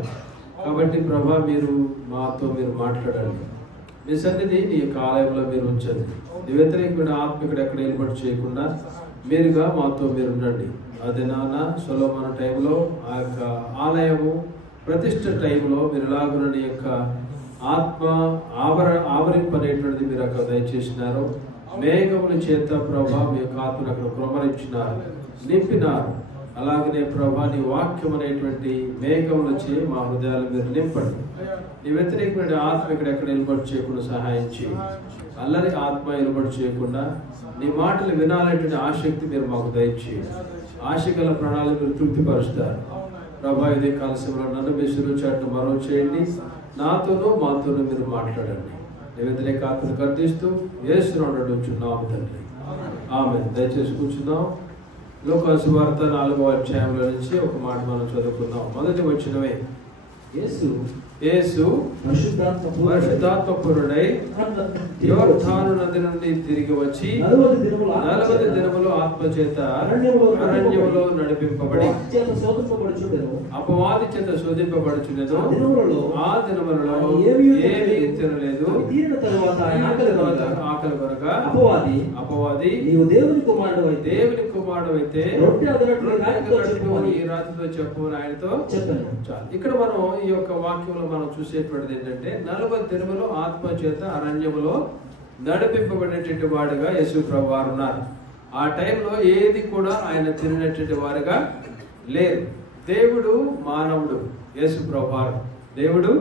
విషయం. కాబట్టి ప్రభా మీరు మాతో మీరు మాట్లాడండి. మీ సన్నిధి నీ యొక్క ఆలయంలో మీరు ఉంచండి. నీ వ్యతిరేకమైన ఆత్మ ఇక్కడ ఎక్కడ ఏర్పాటు చేయకుండా మీరుగా మాతో మీరు ఉండండి. అదే నాన్న సొలొమోను టైంలో ఆ యొక్క ఆలయము ప్రతిష్ఠ టైంలో మీరు ఎలాగున నీ యొక్క ఆత్మ ఆవరింపనేటువంటిది మీరు అక్కడ దయచేసినారు. మేఘముల చేత ప్రభా మీ యొక్క ఆత్మను అక్కడ కుమ్మరించినారు, నింపినారు. అలాగనే ప్రభా నీ వాక్యం అనేటువంటి మేఘములు చే మా హృదయాలు మీరు నింపండి. నీ వ్యతిరేకమైన ఆత్మ ఇక్కడెక్కడ నిలబడి చేయకుండా సహాయం చేయి. అల్లరి ఆత్మ నిలబడి చేయకుండా నీ మాటలు వినాలనేటువంటి ఆసక్తి మీరు మాకు దయచేయండి. ఆశ గల ప్రాణాలు మీరు తృప్తిపరుస్తారు ప్రభా. ఇదే కాలశంలో నన్ను మీ శిరుచాటును మరో చేయండి. నాతోనూ మాతోనూ మీరు మాట్లాడండి. నీ వ్యతిరేక ఆత్మను గర్దిస్తూ యేసునామములో అడుగుచున్నాము తండ్రి, ఆమేన్. దయచేసి కూర్చుందాం. లూకా సువార్త 4వ అధ్యాయంలో నుంచి ఒక మాట మనం చదువుకుందాం. మొదటి వచనమే, యేసు పరిశుద్ధాత్మపూర్ణుడై యోర్దాను నది నుండి తిరిగి వచ్చి 40 దినములు ఆత్మచేత అరణ్యములో నడిపింపబడి అపవాది చేత శోధింపబడుచుండెను. ఆ దినములలో ఏమీ తినలేదు. ఆకలి కొరక అపవాది నీవు దేవుని కుమారుడైతే ఈ రాత్రితో చెప్పు ఆయనతో చెప్పాను. ఇక్కడ మనం ఈ యొక్క వాక్యంలో మనం చూసేటువంటిది ఏంటంటే 40 దినములు ఆత్మ చేత అరణ్యములో నడిపింపబడినటువంటి వాడుగా యేసు ప్రభువు వారు ఉన్నారు. ఆ టైంలో ఏది కూడా ఆయన తిరిగినటువంటి వారుగా లేరు. దేవుడు మానవుడు. యేసు ప్రభువు వారు దేవుడు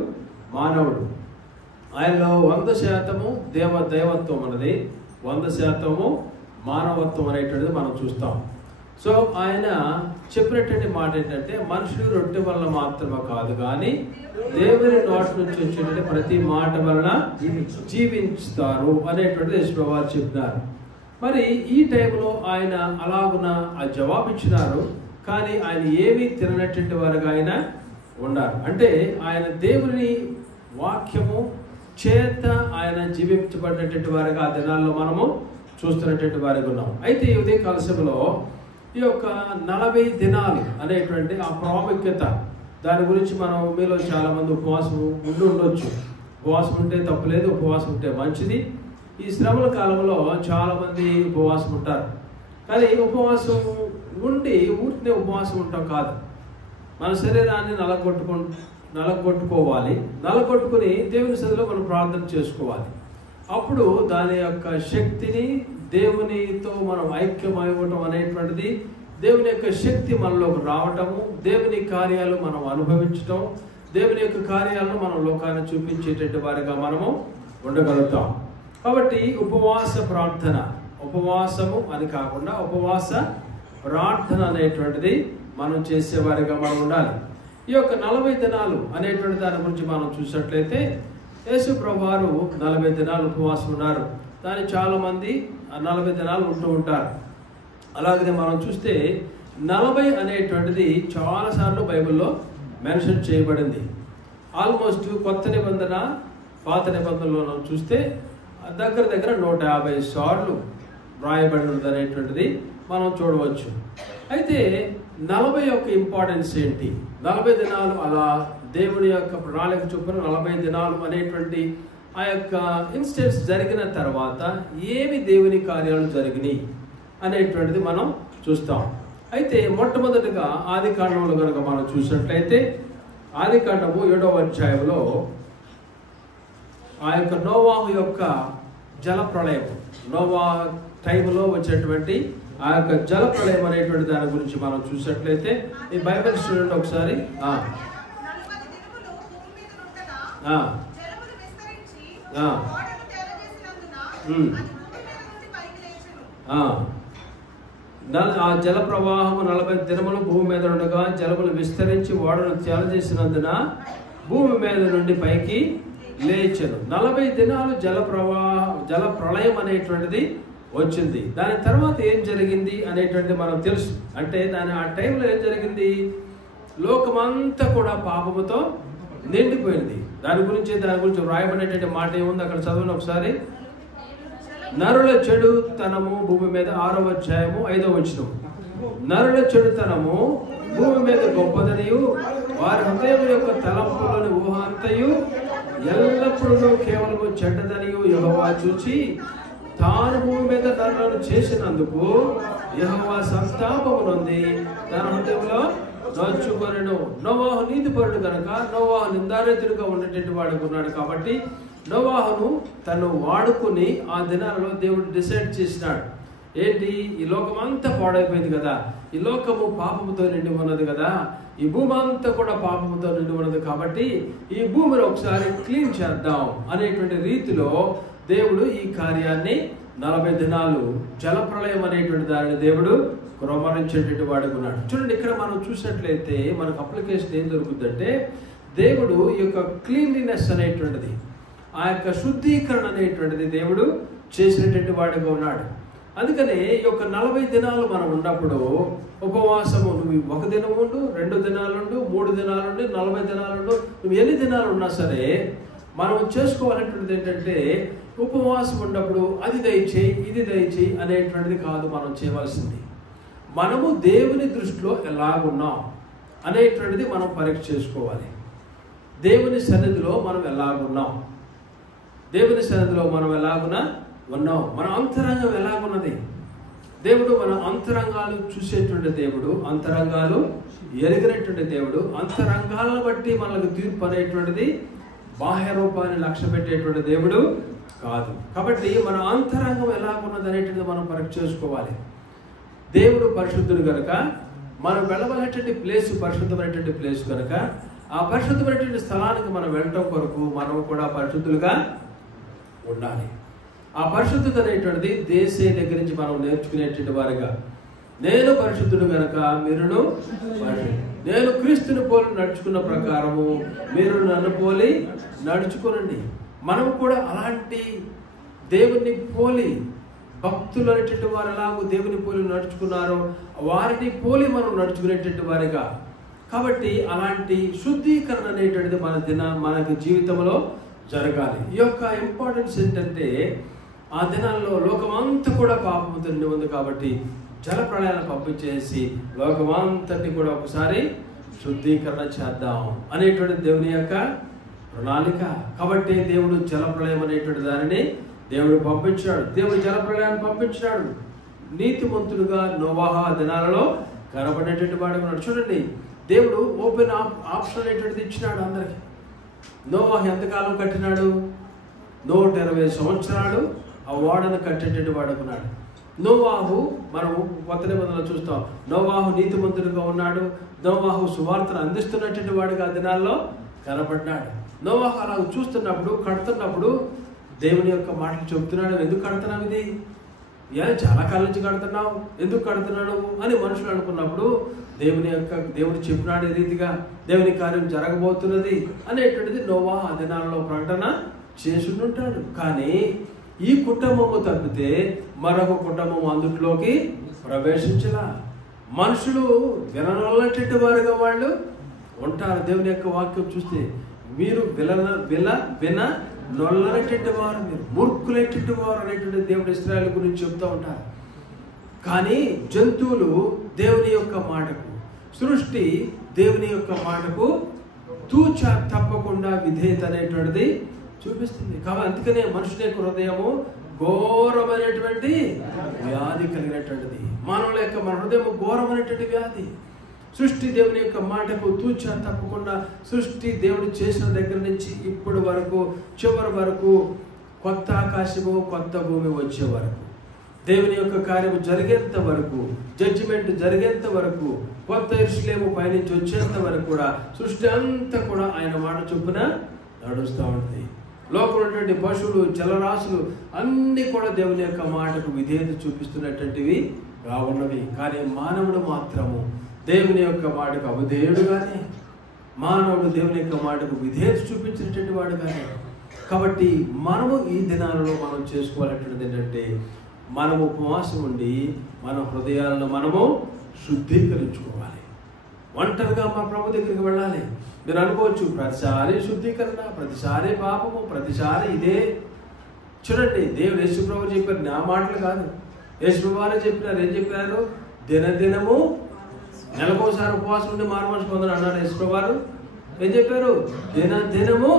మానవుడు. ఆయనలో 100% దైవత్వం అన్నది, 100% మానవత్వం అనేటువంటిది మనం చూస్తాం. సో ఆయన చెప్పినటువంటి మాట ఏంటంటే మనుషులు రొట్టె వల్ల మాత్రమే కాదు కానీ దేవుని నోటి నుంచి వచ్చేటువంటి ప్రతి మాట వలన జీవిస్తారు అనేటువంటిది యేసు ప్రభువు వారు చెప్పినారు. మరి ఈ టైంలో ఆయన అలాగున ఆ జవాబు ఇచ్చినారు. కానీ ఆయన ఏమీ తిననటువంటి వారుగా ఆయన ఉన్నారు. అంటే ఆయన దేవుని వాక్యము చేత ఆయన జీవించబడినటువంటి వారుగా ఆ దినాల్లో మనము చూస్తున్నటువంటి వారిగా ఉన్నాం. అయితే ఈ ఉదయ కాలశంలో ఈ యొక్క 40 దినాలు అనేటువంటి ఆ ప్రాముఖ్యత దాని గురించి మనం మీలో చాలా మంది ఉపవాసం ఉండొచ్చు. ఉపవాసం ఉంటే తప్పులేదు, ఉపవాసం ఉంటే మంచిది. ఈ శ్రమల కాలంలో చాలా మంది ఉపవాసం ఉంటారు. కానీ ఉపవాసం ఉండి ఊరినే ఉపవాసం ఉంటాం కాదు. మన శరీరాన్ని నలగొట్టుకోవాలి. నలగొట్టుకుని దేవుని సన్నిధిలో మనం ప్రార్థన చేసుకోవాలి. అప్పుడు దాని యొక్క శక్తిని దేవునితో మనం ఐక్యమవ్వటం అనేటువంటిది, దేవుని యొక్క శక్తి మనలోకి రావటము, దేవుని కార్యాలు మనం అనుభవించటం, దేవుని యొక్క కార్యాలను మనం లోకాన్ని చూపించేటువంటి వారిగా మనము ఉండగలుగుతాం. కాబట్టి ఉపవాస ప్రార్థన, ఉపవాసము అని కాకుండా ఉపవాస ప్రార్థన అనేటువంటిది మనం చేసేవారిగా మనం ఉండాలి. ఈ యొక్క 40 దినాలు అనేటువంటి దాని గురించి మనం చూసినట్లయితే యేసు ప్రభువు వారు 40 దినాలు ఉపవాసం ఉన్నారు. దాన్ని చాలా మంది 40 దినాలు ఉంటూ ఉంటారు. అలాగనే మనం చూస్తే 40 అనేటువంటిది చాలాసార్లు బైబిల్లో మెన్షన్ చేయబడింది. ఆల్మోస్ట్ కొత్త నిబంధన పాత నిబంధనలో మనం చూస్తే దగ్గర 150 సార్లు రాయబడినది అనేటువంటిది మనం చూడవచ్చు. అయితే 40 యొక్క ఇంపార్టెన్స్ ఏంటి? 40 దినాలు అలా దేవుని యొక్క ప్రణాళిక చొప్పున 40 దినాలు అనేటువంటి ఆ యొక్క ఇన్సిడెంట్స్ జరిగిన తర్వాత ఏమి దేవుని కార్యాలు జరిగినాయి అనేటువంటిది మనం చూస్తాం. అయితే మొట్టమొదటిగా ఆదికాండంలో కనుక మనం చూసినట్లయితే ఆదికాండము 7వ అధ్యాయంలో ఆ యొక్క నోవాహు యొక్క జల ప్రళయం, నోవాహు టైంలో వచ్చేటువంటి ఆ యొక్క జల ప్రళయం అనేటువంటి దాని గురించి మనం చూసినట్లయితే ఈ బైబిల్ స్టూడెంట్ ఒకసారి ఆ జల ప్రవాహము 40 దినములు భూమి మీద ఉండగా జలములు విస్తరించి ఓడను తేలజేసినందున భూమి మీద నుండి పైకి లేచెను. 40 దినాలు జల ప్రళయం అనేటువంటిది వచ్చింది. దాని తర్వాత ఏం జరిగింది అనేటువంటిది మనం తెలుసు. అంటే ఆ టైంలో ఏం జరిగింది? లోకమంతా కూడా పాపముతో నిండిపోయింది. దాని గురించి వ్రాయబడినటువంటి మాట ఏముంది అక్కడ చదవండి ఒకసారి. నరుల చెడుతనము భూమి మీద 6వ అధ్యాయము 5వ వచనం. నరుల చెడుతనము భూమి మీద గొప్పదనియు వారి హృదయం యొక్క తలంపులోని ఊహ అంతయు ఎల్లప్పుడూ కేవలము చెడ్డదనియు యెహోవా చూచి తాను భూమి మీద నరులను చేసినందుకు యెహోవా సంతాపము నొంది తన హృదయంలో నొచ్చుకొనెను. నోవాహు నీతిపరుడు కనుక నోవాహు నిందారహితుడిగా ఉండేటట్టు వాడుకున్నాడు. కాబట్టి నోవాహును తను వాడుకుని ఆ దినాలలో దేవుడు డిసైడ్ చేసినాడు. ఏంటి? ఈ లోకం అంతా పాడైపోయింది కదా, ఈ లోకము పాపముతో నిండి ఉన్నది కదా, ఈ భూమి అంతా కూడా పాపముతో నిండి ఉన్నది. కాబట్టి ఈ భూమిని ఒకసారి క్లీన్ చేద్దాం అనేటువంటి రీతిలో దేవుడు ఈ కార్యాన్ని 40 దినాలు జలప్రళయం అనేటువంటి దానిని దేవుడు క్రమరించేటట్టు వాడుకున్నాడు. చూడండి, ఇక్కడ మనం చూసినట్లయితే మనకు అప్లికేషన్ ఏం దొరుకుతుందంటే, దేవుడు ఈ యొక్క క్లీన్లీనెస్ అనేటువంటిది, ఆ యొక్క శుద్ధీకరణ అనేటువంటిది దేవుడు చేసినటువంటి వాడుగా ఉన్నాడు. అందుకనే ఈ యొక్క 40 దినాలు మనం ఉన్నప్పుడు ఉపవాసము, నువ్వు 1 దినం ఉండు, 2 దినాలుండు, 3 దినాలుండి, 40 దినాలుండు, నువ్వు ఎన్ని దినాలు ఉన్నా సరే మనం చేసుకోవాలనేటువంటిది ఏంటంటే, ఉపవాసం ఉన్నప్పుడు అది దయచేయి ఇది దయచేయి అనేటువంటిది కాదు మనం చేయవలసింది. మనము దేవుని దృష్టిలో ఎలాగున్నాం అనేటువంటిది మనం పరీక్ష చేసుకోవాలి. దేవుని సన్నిధిలో మనం ఎలాగున్నాం, దేవుని సన్నిధిలో మనం ఎలాగున్నా ఉన్నాం, మన అంతరంగం ఎలాగున్నది. దేవుడు మన అంతరంగాలు చూసేటువంటి దేవుడు, అంతరంగాలు ఎరిగినటువంటి దేవుడు. అంతరంగాలను బట్టి మనకు తీర్పు అనేటువంటిది బాహ్య రూపాన్ని లక్ష్య పెట్టేటువంటి దేవుడు కాదు. కాబట్టి మన అంతరంగం ఎలాగున్నది అనేటువంటిది మనం పరీక్ష చేసుకోవాలి. దేవుడు పరిశుద్ధుడు కనుక మనం వెళ్ళవలనేటువంటి ప్లేస్ పరిశుద్ధమైనటువంటి ప్లేస్ కనుక ఆ పరిశుద్ధమైనటువంటి స్థలానికి మనం వెళ్ళటం కొరకు మనం కూడా పరిశుద్ధులుగా ఉండాలి. ఆ పరిశుద్ధత అనేటువంటిది దేశే దగ్గర నుంచి మనం నేర్చుకునేటువంటి వారిగా, నేను పరిశుద్ధుడు కనుక మీరును నేను క్రీస్తుని పోలి నడుచుకున్న ప్రకారము మీరు నన్ను పోలి నడుచుకోనండి. మనం కూడా అలాంటి దేవుని పోలి, భక్తులు అనేటువంటి వారు ఎలాగో దేవుని పోలి నడుచుకున్నారో వారిని పోలి మనం నడుచుకునేటువంటి వారిగా. కాబట్టి అలాంటి శుద్ధీకరణ అనేటువంటిది మనకి జీవితంలో జరగాలి. ఈ యొక్క ఇంపార్టెన్స్ ఏంటంటే, ఆ దినాల్లో లోకమంతా కూడా పాపముతో నిండి ఉంది. కాబట్టి జల ప్రళయాలను పంపించేసి లోకమంతటి కూడా ఒకసారి శుద్ధీకరణ చేద్దాం అనేటువంటి దేవుని యొక్క ప్రణాళిక. కాబట్టి దేవుడు జల ప్రళయం అనేటువంటి దానిని దేవుడు పంపించాడు. దేవుడు జల ప్రళయాన్ని పంపించాడు. నీతిమంతుడుగా నోవాహు దినాలలో కనబడేటువంటి వాడు ఉన్నాడు. చూడండి, దేవుడు ఓపెన్ ఆప్షన్ అనేటువంటిది ఇచ్చినాడు అందరికి. నోవాహు ఎంతకాలం కట్టినాడు? 120 సంవత్సరాలు ఆ ఓడను కట్టేటువంటి వాడుకున్నాడు. నోవాహు మనం కొత్త నిబంధనలో చూస్తాం, నోవాహు నీతిమంతుడిగా ఉన్నాడు. నోవాహు సువార్తను అందిస్తున్నటువంటి వాడుగా ఆ దినాల్లో కనబడ్డాడు. నోవాహు అలా చూస్తున్నప్పుడు, కడుతున్నప్పుడు దేవుని యొక్క మాటలు చెబుతున్నాడు. ఎందుకు కడుతున్నావు ఇది? చాలా కాలం నుంచి కడుతున్నావు, ఎందుకు కడుతున్నాడు అని మనుషులు అనుకున్నప్పుడు దేవుడు చెప్పినాడు ఈ రీతిగా దేవుని కార్యం జరగబోతున్నది అనేటువంటిది నోవాహు ఆ దినాల్లో ప్రకటన చేసి ఉంటాడు. కానీ ఈ కుటుంబము తప్పితే మరొక కుటుంబం అందుట్లోకి ప్రవేశించలా. మనుషులు విననొల్లటి వారుగా వాళ్ళు ఉంటారు. దేవుని యొక్క వాక్యం చూస్తే మీరు నొల్లనటువంటి వారు, మీరు మూర్ఖులైనటువంటి వారు అనేటువంటి దేవుడు ఇశ్రాయేలు గురించి చెప్తూ ఉంటారు. కానీ జంతువులు దేవుని యొక్క మాటకు, సృష్టి దేవుని యొక్క మాటకు తూచా తప్పకుండా విధేయత అనేటువంటిది చూపిస్తుంది. కాబట్టి అందుకనే మనుషుల యొక్క హృదయము ఘోరమైనటువంటి వ్యాధి కలిగినటువంటిది. మానవుల యొక్క మన హృదయము ఘోరమైనటువంటి వ్యాధి. సృష్టి దేవుని యొక్క మాటకు తూచా తప్పకుండా, సృష్టి దేవుడు చేసిన దగ్గర నుంచి ఇప్పటి వరకు, చివరి వరకు, కొత్త ఆకాశము కొత్త భూమి వచ్చే వరకు, దేవుని యొక్క కార్యము జరిగేంత వరకు, జడ్జిమెంట్ జరిగేంత వరకు, కొత్త యెరూషలేము పైనుంచి వచ్చేంత వరకు కూడా సృష్టి అంతా కూడా ఆయన మాట చొప్పున నడుస్తూ ఉంటుంది. లోపల ఉన్నటువంటి పశువులు, జలరాశులు అన్ని కూడా దేవుని యొక్క మాటకు విధేయత చూపిస్తున్నటువంటివి రావున్నవి. కానీ మానవుడు మాత్రము దేవుని యొక్క మాటకు అవిధేయుడుగానే, మానవుడు దేవుని యొక్క మాటకు విధేయత చూపించినటువంటి వాడుగానే. కాబట్టి మనము ఈ దినాలలో మనం చేసుకోవాలంటున్నది ఏంటంటే, మనము ఉపవాసం ఉండి మన హృదయాలను మనము శుద్ధీకరించుకోవాలి. ఒంటరిగా మన ప్రభు దగ్గరికి వెళ్ళాలి. మీరు అనుకోవచ్చు, ప్రతిసారి శుద్ధీకరణ, ప్రతిసారి పాపము, ప్రతిసారి ఇదే. చూడండి, దేవుడు యేసు ప్రభు చెప్పారు, నా మాటలు కాదు, యేసు ప్రభు వారే చెప్పినారు. ఏం చెప్పారు? దినదినము నెలకోసారి ఉపవాసం ఉండి మారుమనసు పొందని అన్నారు యేసు వారు. ఏం చెప్పారు? దినము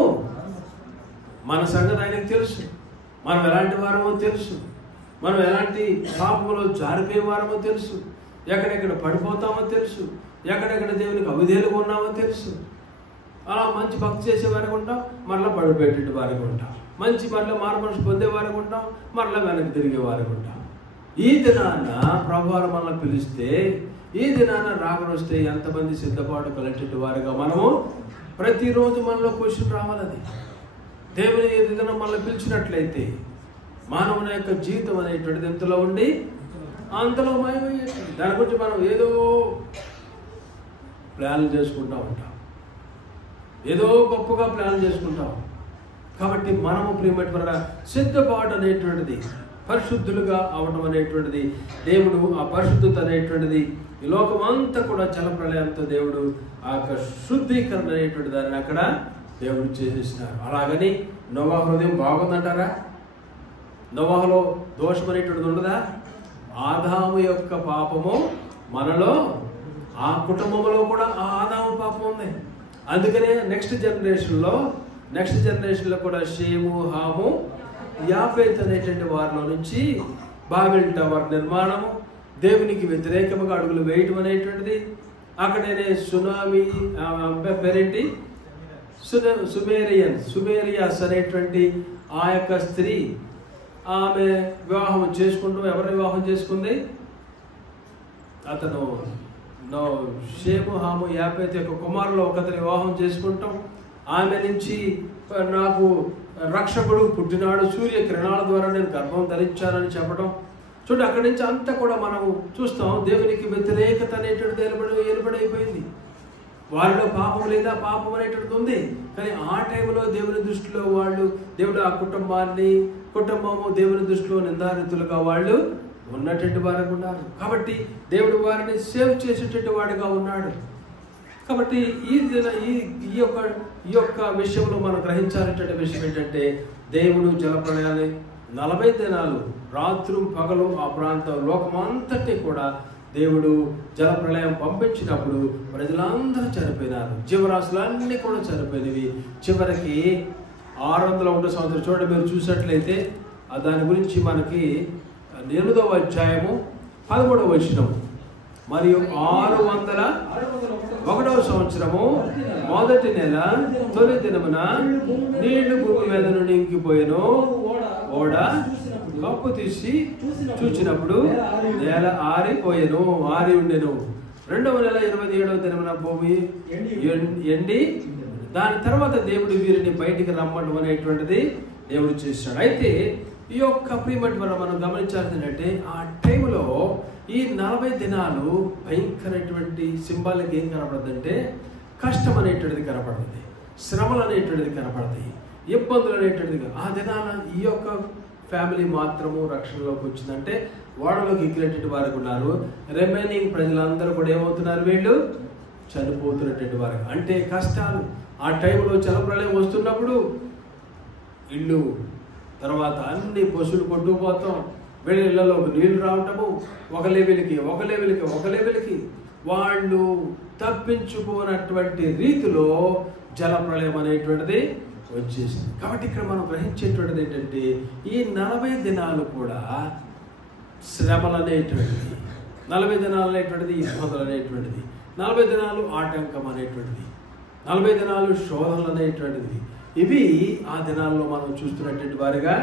మన సంగతి ఆయనకు తెలుసు. మనం ఎలాంటి వారమో తెలుసు. మనం ఎలాంటి పాపంలో జారిపోయే వారమో తెలుసు. ఎక్కడెక్కడ పడిపోతామో తెలుసు. ఎక్కడెక్కడ దేవునికి అవిధేలుగా ఉన్నామో తెలుసు. అలా మంచి భక్తి చేసే వారికి ఉంటాం, మరలా పడిపోయేటువంటి వారికి ఉంటాం. మంచి మరలా మారుమనసు పొందే వారికి ఉంటాం, మరలా వెనక్కి తిరిగే వారికి ఉంటాం. ఈ దినాన ప్రభువారు మనల్ని పిలిస్తే, ఈ దినాన రాకడ వస్తే ఎంతమంది సిద్ధపాటు కలిగేటువంటి వారిగా మనము ప్రతిరోజు మనలో క్వశ్చన్ రావాలని. దేవుని ఏదైనా మనల్ని పిలిచినట్లయితే మానవుని యొక్క జీవితం అనేటువంటిది ఎంతలో ఉండి అంతలో మాయమయ్యేది. దాని గురించి మనం ఏదో ప్లాన్లు చేసుకుంటూ ఉంటాం, ఏదో గొప్పగా ప్లాన్ చేసుకుంటాం. కాబట్టి మనము ప్రియమైన సిద్ధపాటు అనేటువంటిది, పరిశుద్ధులుగా అవడం అనేటువంటిది, దేవుడు ఆ పరిశుద్ధత అనేటువంటిది ఈ లోకమంతా కూడా జలప్రళయంతో దేవుడు ఆ యొక్క శుద్ధీకరణ అనేటువంటి దాన్ని అక్కడ దేవుడు చేసేసినారు. అలాగని నోవహు హృదయం బాగుందంటారా? నోవహులో దోషం అనేటువంటిది ఉండదా? ఆదాము యొక్క పాపము మనలో, ఆ కుటుంబంలో కూడా ఆ ఆదాము పాపం ఉంది. అందుకనే నెక్స్ట్ జనరేషన్లో కూడా షేము, హాము, యాఫెతు అనేటువంటి వారిలో నుంచి బాబెల్ టవర్ నిర్మాణము, దేవునికి వ్యతిరేకముగా అడుగులు వేయటం అనేటువంటిది, అక్కడనే సునామీ పేరేంటి సుమేరియాస్ అనేటువంటి ఆ యొక్క స్త్రీ, ఆమె వివాహం చేసుకుంటూ, ఎవరిని వివాహం చేసుకుంది? అతను షేము, హాము, యాఫెతు యొక్క కుమారులో ఒకరిని వివాహం చేసుకుంటాం. ఆమె నుంచి నాకు రక్షకుడు పుట్టినాడు, సూర్య కిరణాల ద్వారా నేను గర్భం ధరించానని చెప్పడం. చూడండి, అక్కడి నుంచి అంతా కూడా మనం చూస్తాం. దేవునికి వ్యతిరేకత అనేటువంటిది ఏర్పడైపోయింది. వారిలో పాపం లేదా? పాపం అనేటువంటిది ఉంది. కానీ ఆ టైంలో దేవుని దృష్టిలో వాళ్ళు, దేవుడు ఆ కుటుంబము దేవుని దృష్టిలో నిందారితులుగా వాళ్ళు ఉన్నటువంటి వారికి ఉన్నారు. కాబట్టి దేవుడు వారిని సేవ్ చేసేటువంటి వాడిగా ఉన్నాడు. కాబట్టి ఈ యొక్క విషయంలో మనం గ్రహించాల్సిన విషయం ఏంటంటే, దేవుడు జలప్రళయాన్ని 40 దినాలు రాత్రు పగలు ఆ ప్రాంతం లోకమంతటి కూడా దేవుడు జలప్రళయం పంపించినప్పుడు ప్రజలందరూ చనిపోయినారు. జీవరాశులన్నీ కూడా చనిపోయినవి. చివరికి 601 సంవత్సరం చూడండి, మీరు చూసినట్లయితే దాని గురించి మనకి 8వ అధ్యాయము 13వ వచనం, మరియు 601వ సంవత్సరము మొదటి నెల తొలి దినమున నీళ్లు భూమి మీద నుండి ఇంకిపోయాను. ఓడ కప్పు తీసి చూచినప్పుడు నేల ఆరి ఉండెను. 2వ నెల 27వ దినమున భూమి ఎండి, దాని తర్వాత దేవుడు వీరిని బయటికి రమ్మడం అనేటువంటిది దేవుడు చేశాడు. అయితే ఈ యొక్క ప్రియమైన మనం గమనించాల్సింది ఏంటంటే, ఆ టైంలో ఈ 40 దినాలు భయంకరమైనటువంటి సింబాలిక్ ఏం కనపడుతుందంటే, కష్టం అనేటువంటిది కనపడుతుంది, శ్రమలు అనేటువంటిది కనపడతాయి, ఇబ్బందులు అనేటువంటిది. ఆ దినాల ఈ యొక్క ఫ్యామిలీ మాత్రము రక్షణలోకి వచ్చిందంటే ఓడలోకి ఎక్కినటువంటి వారికి ఉన్నారు. రిమైనింగ్ ప్రజలందరూ కూడా ఏమవుతున్నారు? వీళ్ళు చనిపోతున్నటువంటి వారు. అంటే కష్టాలు. ఆ టైంలో జలప్రళయం వస్తున్నప్పుడు ఇల్లు, తర్వాత అన్ని పశువులు కొట్టుకుపోతాం, వీళ్ళ ఇళ్లలోకి నీళ్లు రావటము, ఒక లెవెల్కి వాళ్ళు తప్పించుకున్నటువంటి రీతిలో జలప్రళయం అనేటువంటిది వచ్చేసింది. కాబట్టి ఇక్కడ మనం గ్రహించేటువంటిది ఏంటంటే, ఈ 40 దినాలు కూడా శ్రమలు అనేటువంటిది, 40 దినాలు అనేటువంటిది ఇబ్బందులు అనేటువంటిది, 40 దినాలు ఆటంకం అనేటువంటిది, 40 దినాలు శోధనలు అనేటువంటిది, ఇవి ఆ దినాల్లో మనం చూస్తున్నటువంటి వారిగా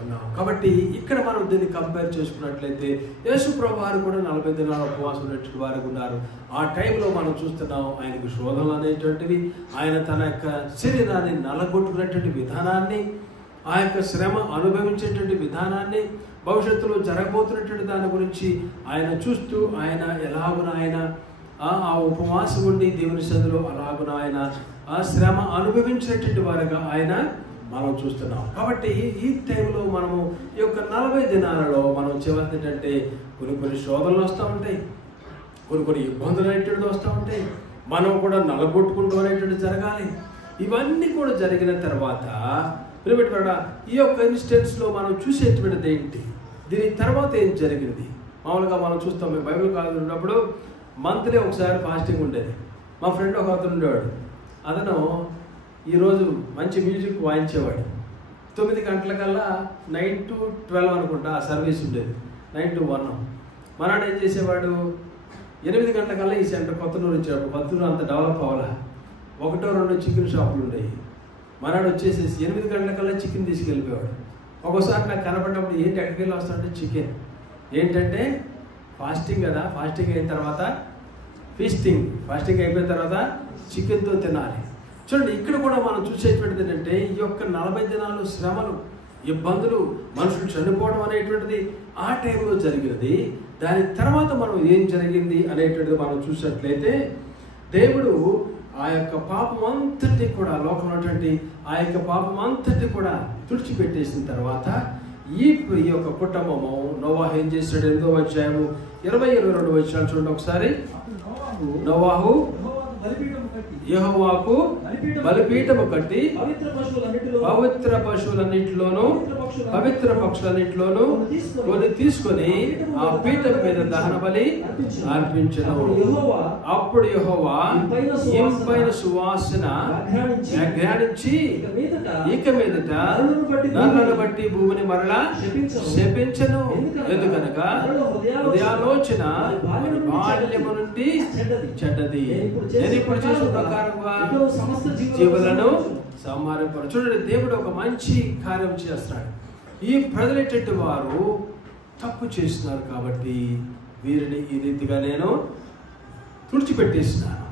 ఉన్నాం. కాబట్టి ఇక్కడ మనం దీన్ని కంపేర్ చేసుకున్నట్లయితే యేసు ప్రభు వారు కూడా 40 దినాల ఉపవాసం ఉన్నటువంటి వారికి ఉన్నారు. ఆ టైంలో మనం చూస్తున్నాం ఆయనకు శోధనలు అనేటువంటివి, ఆయన తన యొక్క శరీరాన్ని నలగొట్టుకునేటువంటి విధానాన్ని, ఆ యొక్క శ్రమ అనుభవించేటువంటి విధానాన్ని, భవిష్యత్తులో జరగబోతున్నటువంటి దాని గురించి ఆయన చూస్తూ, ఆయన ఎలాగున ఆయన ఆ ఉపవాసం ఉండి దేవుని సన్నిధిలో అలాగున ఆయన ఆ శ్రమ అనుభవించినటువంటి వారిగా ఆయన మనం చూస్తున్నాం. కాబట్టి ఈ టైంలో మనము ఈ యొక్క 40 దినాలలో మనం చివరి ఏంటంటే కొన్ని శోధనలు వస్తూ ఉంటాయి, కొన్ని ఇబ్బందులు అనేటువంటిది వస్తూ ఉంటాయి, మనం కూడా నలగొట్టుకుంటూ అనేటువంటి జరగాలి. ఇవన్నీ కూడా జరిగిన తర్వాత ఈ యొక్క ఇన్స్టెన్స్లో మనం చూసేటువంటిది ఏంటి, దీని తర్వాత ఏం జరిగింది? మామూలుగా మనం చూస్తాం, మేము బైబిల్ కాదు ఉన్నప్పుడు మంత్లీ ఒకసారి ఫాస్టింగ్ ఉండేది. మా ఫ్రెండ్ ఒక అతను ఉండేవాడు. అతను ఈరోజు మంచి మ్యూజిక్ వాయించేవాడు. 9 గంటలకల్లా 9 to 12 అనుకుంటా ఆ సర్వీస్ ఉండేది, 9 to 1. మనాడు ఏం చేసేవాడు, 8 గంటలకల్లా ఈ సెంటర్ కొత్తనూరు వచ్చేవాడు. కొత్తనూరు అంత డెవలప్ అవ్వాలా, 1-2 చికెన్ షాపులు ఉండేవి. మనాడు వచ్చేసేసి 8 గంటలకల్లా చికెన్ తీసుకెళ్ళిపోయాడు. ఒక్కోసారి నాకు కనపడినప్పుడు ఏంటి ఎక్కడికి వెళ్ళి వస్తాడంటే చికెన్. ఏంటంటే ఫాస్టింగ్ కదా, ఫాస్టింగ్ అయిన తర్వాత ఫాస్టింగ్ అయిపోయిన తర్వాత చికెన్తో తినాలి. చూడండి, ఇక్కడ కూడా మనం చూసేటువంటిది ఏంటంటే ఈ యొక్క 40 దినాలు శ్రమలు, ఇబ్బందులు, మనుషులు చనిపోవడం అనేటువంటిది ఆ టైంలో జరిగినది. దాని తర్వాత మనం ఏం జరిగింది అనేటువంటిది మనం చూసినట్లయితే దేవుడు ఆ యొక్క పాపం అంతటి కూడా, లోకంలో ఉన్నటువంటి ఆ యొక్క పాపం అంతటి కూడా తుడిచిపెట్టేసిన తర్వాత ఈ యొక్క కుటుంబము నోవాహు ఏం చేశాడు? 8వ అధ్యాయము 20-22 వచనాలు చూడండి ఒకసారి. నోవాహు యెహోవాకు బలిపీఠము కట్టి పవిత్ర పశువులన్నిటిలోను పవిత్ర పక్షులన్నిటిలోను కొన్ని తీసుకొని ఆ పీఠం మీద దహన బలి అర్పించెను. అప్పుడు యెహోవా ఇంపైన సువాసన జ్ఞానించి ఇక మీదట నరులను బట్టి భూమిని మరలా శపించెను. ఎందుకనగా హృదయాలోచన బాల్యము నుండి చెడ్డది. నేను ఇప్పుడు చేసిన ప్రకారంగా జీవులను సంహారింపడు. చూడండి, దేవుడు ఒక మంచి కార్యం చేస్తాడు. ఈ ప్రజలెట్టి వారు తప్పు చేస్తున్నారు కాబట్టి వీరిని ఈ రీతిగా నేను తుడిచిపెట్టేసినాను.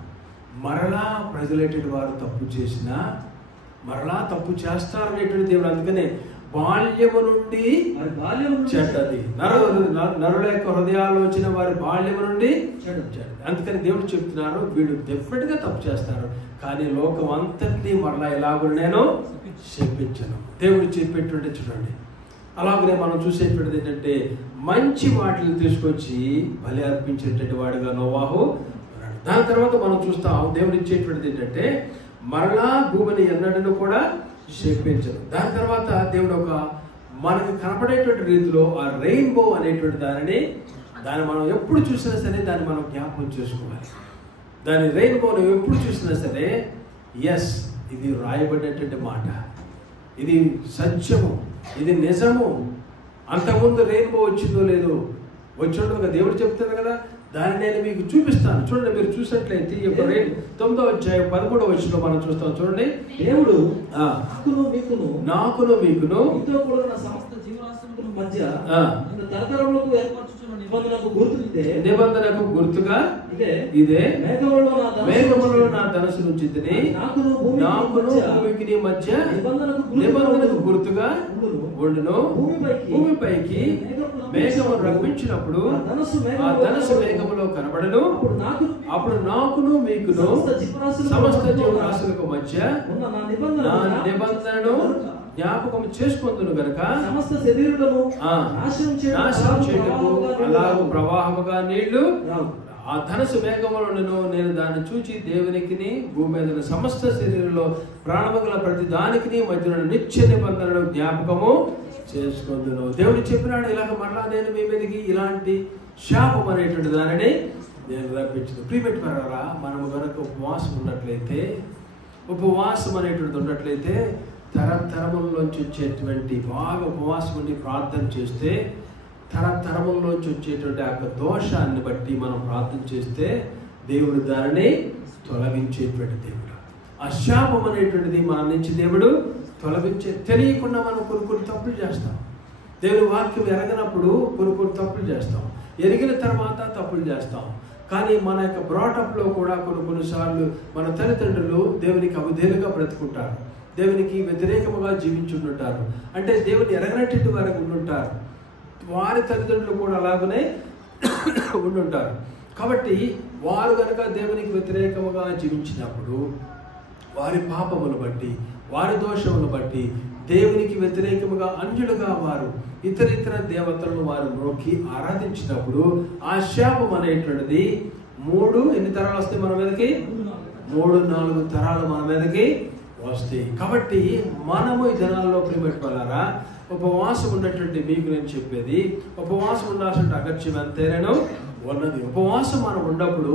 మరలా ప్రజలెట్టి వారు తప్పు చేసినా మరలా తప్పు చేస్తారనేటువంటి దేవుడు. అందుకనే బాల్యము నుండి చెడ్డది, నరుల యొక్క హృదయాలోచన వారి బాల్యము నుండి చెడ్డది. అందుకని దేవుడు చెప్తున్నారు, వీళ్ళు డెఫినెట్ గా తప్పు చేస్తారు, కానీ లోకం అంతటినీ మరలా ఎలాగో నేను శపించను. దేవుడు చెప్పేటువంటి చూడండి. అలాగనే మనం చూసేటువంటిది ఏంటంటే మంచి వాటిని తీసుకొచ్చి బలి అర్పించేటువంటి వాడిగా నోవాహు. దాని తర్వాత మనం చూస్తాం దేవుడు ఇచ్చేటువంటిది ఏంటంటే మరలా భూమిని ఎన్నడూ కూడా శపించరు. దాని తర్వాత దేవుడు ఒక మనకు కనపడేటువంటి రీతిలో ఆ రెయిన్బో అనేటువంటి దానిని మనం ఎప్పుడు చూసినా సరే దాన్ని మనం జ్ఞాపకం చేసుకోవాలి. దాని రెయిన్బోను ఎప్పుడు చూసినా సరే ఎస్, ఇది రాయబడినటువంటి మాట, ఇది సత్యము, ఇది నిజము. అంతకుముందు రెయిన్బో వచ్చిందో లేదో, వచ్చి ఉండదు దేవుడు చెప్తారు కదా, దాన్ని నేను మీకు చూపిస్తాను. చూడండి, మీరు చూసినట్లయితే ఈ యొక్క 9వ అధ్యాయం 13వ వచనంలో మనం చూస్తాం. చూడండి, దేవుడు నాకును మీకును నిబంధనకు గుర్తుగా ఇదే మేఘములలో నా ధనస్సు నుంచితిని, నాకును భూమికి మధ్య నిబంధనకు గుర్తుగా ఉండును. భూమిపైకి మేఘము రప్పించినప్పుడు ఆ ధనస్సు మేఘములో కనబడను. అప్పుడు నాకును మీకును సమస్త జీవరాశులకు మధ్య నా నిబంధనను జ్ఞాపకం చేసుకుందును గనుక సమస్త శరీరులను నాశనం చేయటకు అలాగూ ప్రవాహముగా నీళ్లు ఆ ధనసు మేఘములను నేను దాన్ని చూచి దేవునికి భూమి మీద సమస్త శరీరంలో ప్రాణముగల ప్రతి దానికి మధ్యలో నిత్య నిబంధనలు జ్ఞాపకము చేసుకుందును. దేవుడు చెప్పినాడు, ఇలాగ మరలా నేను మీ మీదకి ఇలాంటి శాపం అనేటువంటి దానిని నేను రప్పించను. ప్రియపెట్టుకున్నారా, మనము కనుక ఉపవాసం ఉన్నట్లయితే, ఉపవాసం అనేటువంటిది ఉన్నట్లయితే తరతరముల్లోంచి వచ్చేటువంటి బాగా ఉపవాసం ఉండి ప్రార్థన చేస్తే తరతరముల్లోంచి వచ్చేటువంటి ఆ యొక్క దోషాన్ని బట్టి మనం ప్రార్థన చేస్తే దేవుడు దానిని తొలగించేటువంటి దేవుడు. ఆ శాపం అనేటువంటిది మన నుంచి దేవుడు తొలగించే. తెలియకుండా మనం కొన్ని తప్పులు చేస్తాం. దేవుని వాక్యం ఎరగనప్పుడు కొన్ని తప్పులు చేస్తాం, ఎరిగిన తర్వాత తప్పులు చేస్తాం. కానీ మన యొక్క బ్రాటప్లో కూడా కొన్నిసార్లు మన తల్లిదండ్రులు దేవునికి అవిధేయులుగా బ్రతుకుంటారు, దేవునికి వ్యతిరేకముగా జీవించుంటారు. అంటే దేవుని ఎరగనట్టు వారికి ఉండుంటారు. వారి తల్లిదండ్రులు కూడా అలాగనే ఉండుంటారు. కాబట్టి వారు కనుక దేవునికి వ్యతిరేకముగా జీవించినప్పుడు వారి పాపములు బట్టి, వారి దోషములు బట్టి దేవునికి వ్యతిరేకముగా అన్యులుగా వారు ఇతర దేవతలను వారు మొక్కి ఆరాధించినప్పుడు ఆ శాపం అనేటువంటిది ఎన్ని తరాలు వస్తాయి మన మీదకి? 3-4 తరాలు మన మీదకి వస్తాయి. కాబట్టి మనము ఈ జనాల్లో ప్రియపెట్టుకోవాలరా, ఉపవాసం ఉన్నటువంటి మీకు నేను చెప్పేది, ఉపవాసం ఉండాల్సిన అగత్యం ఎంతైనాను ఉన్నది. ఉపవాసం మనం ఉన్నప్పుడు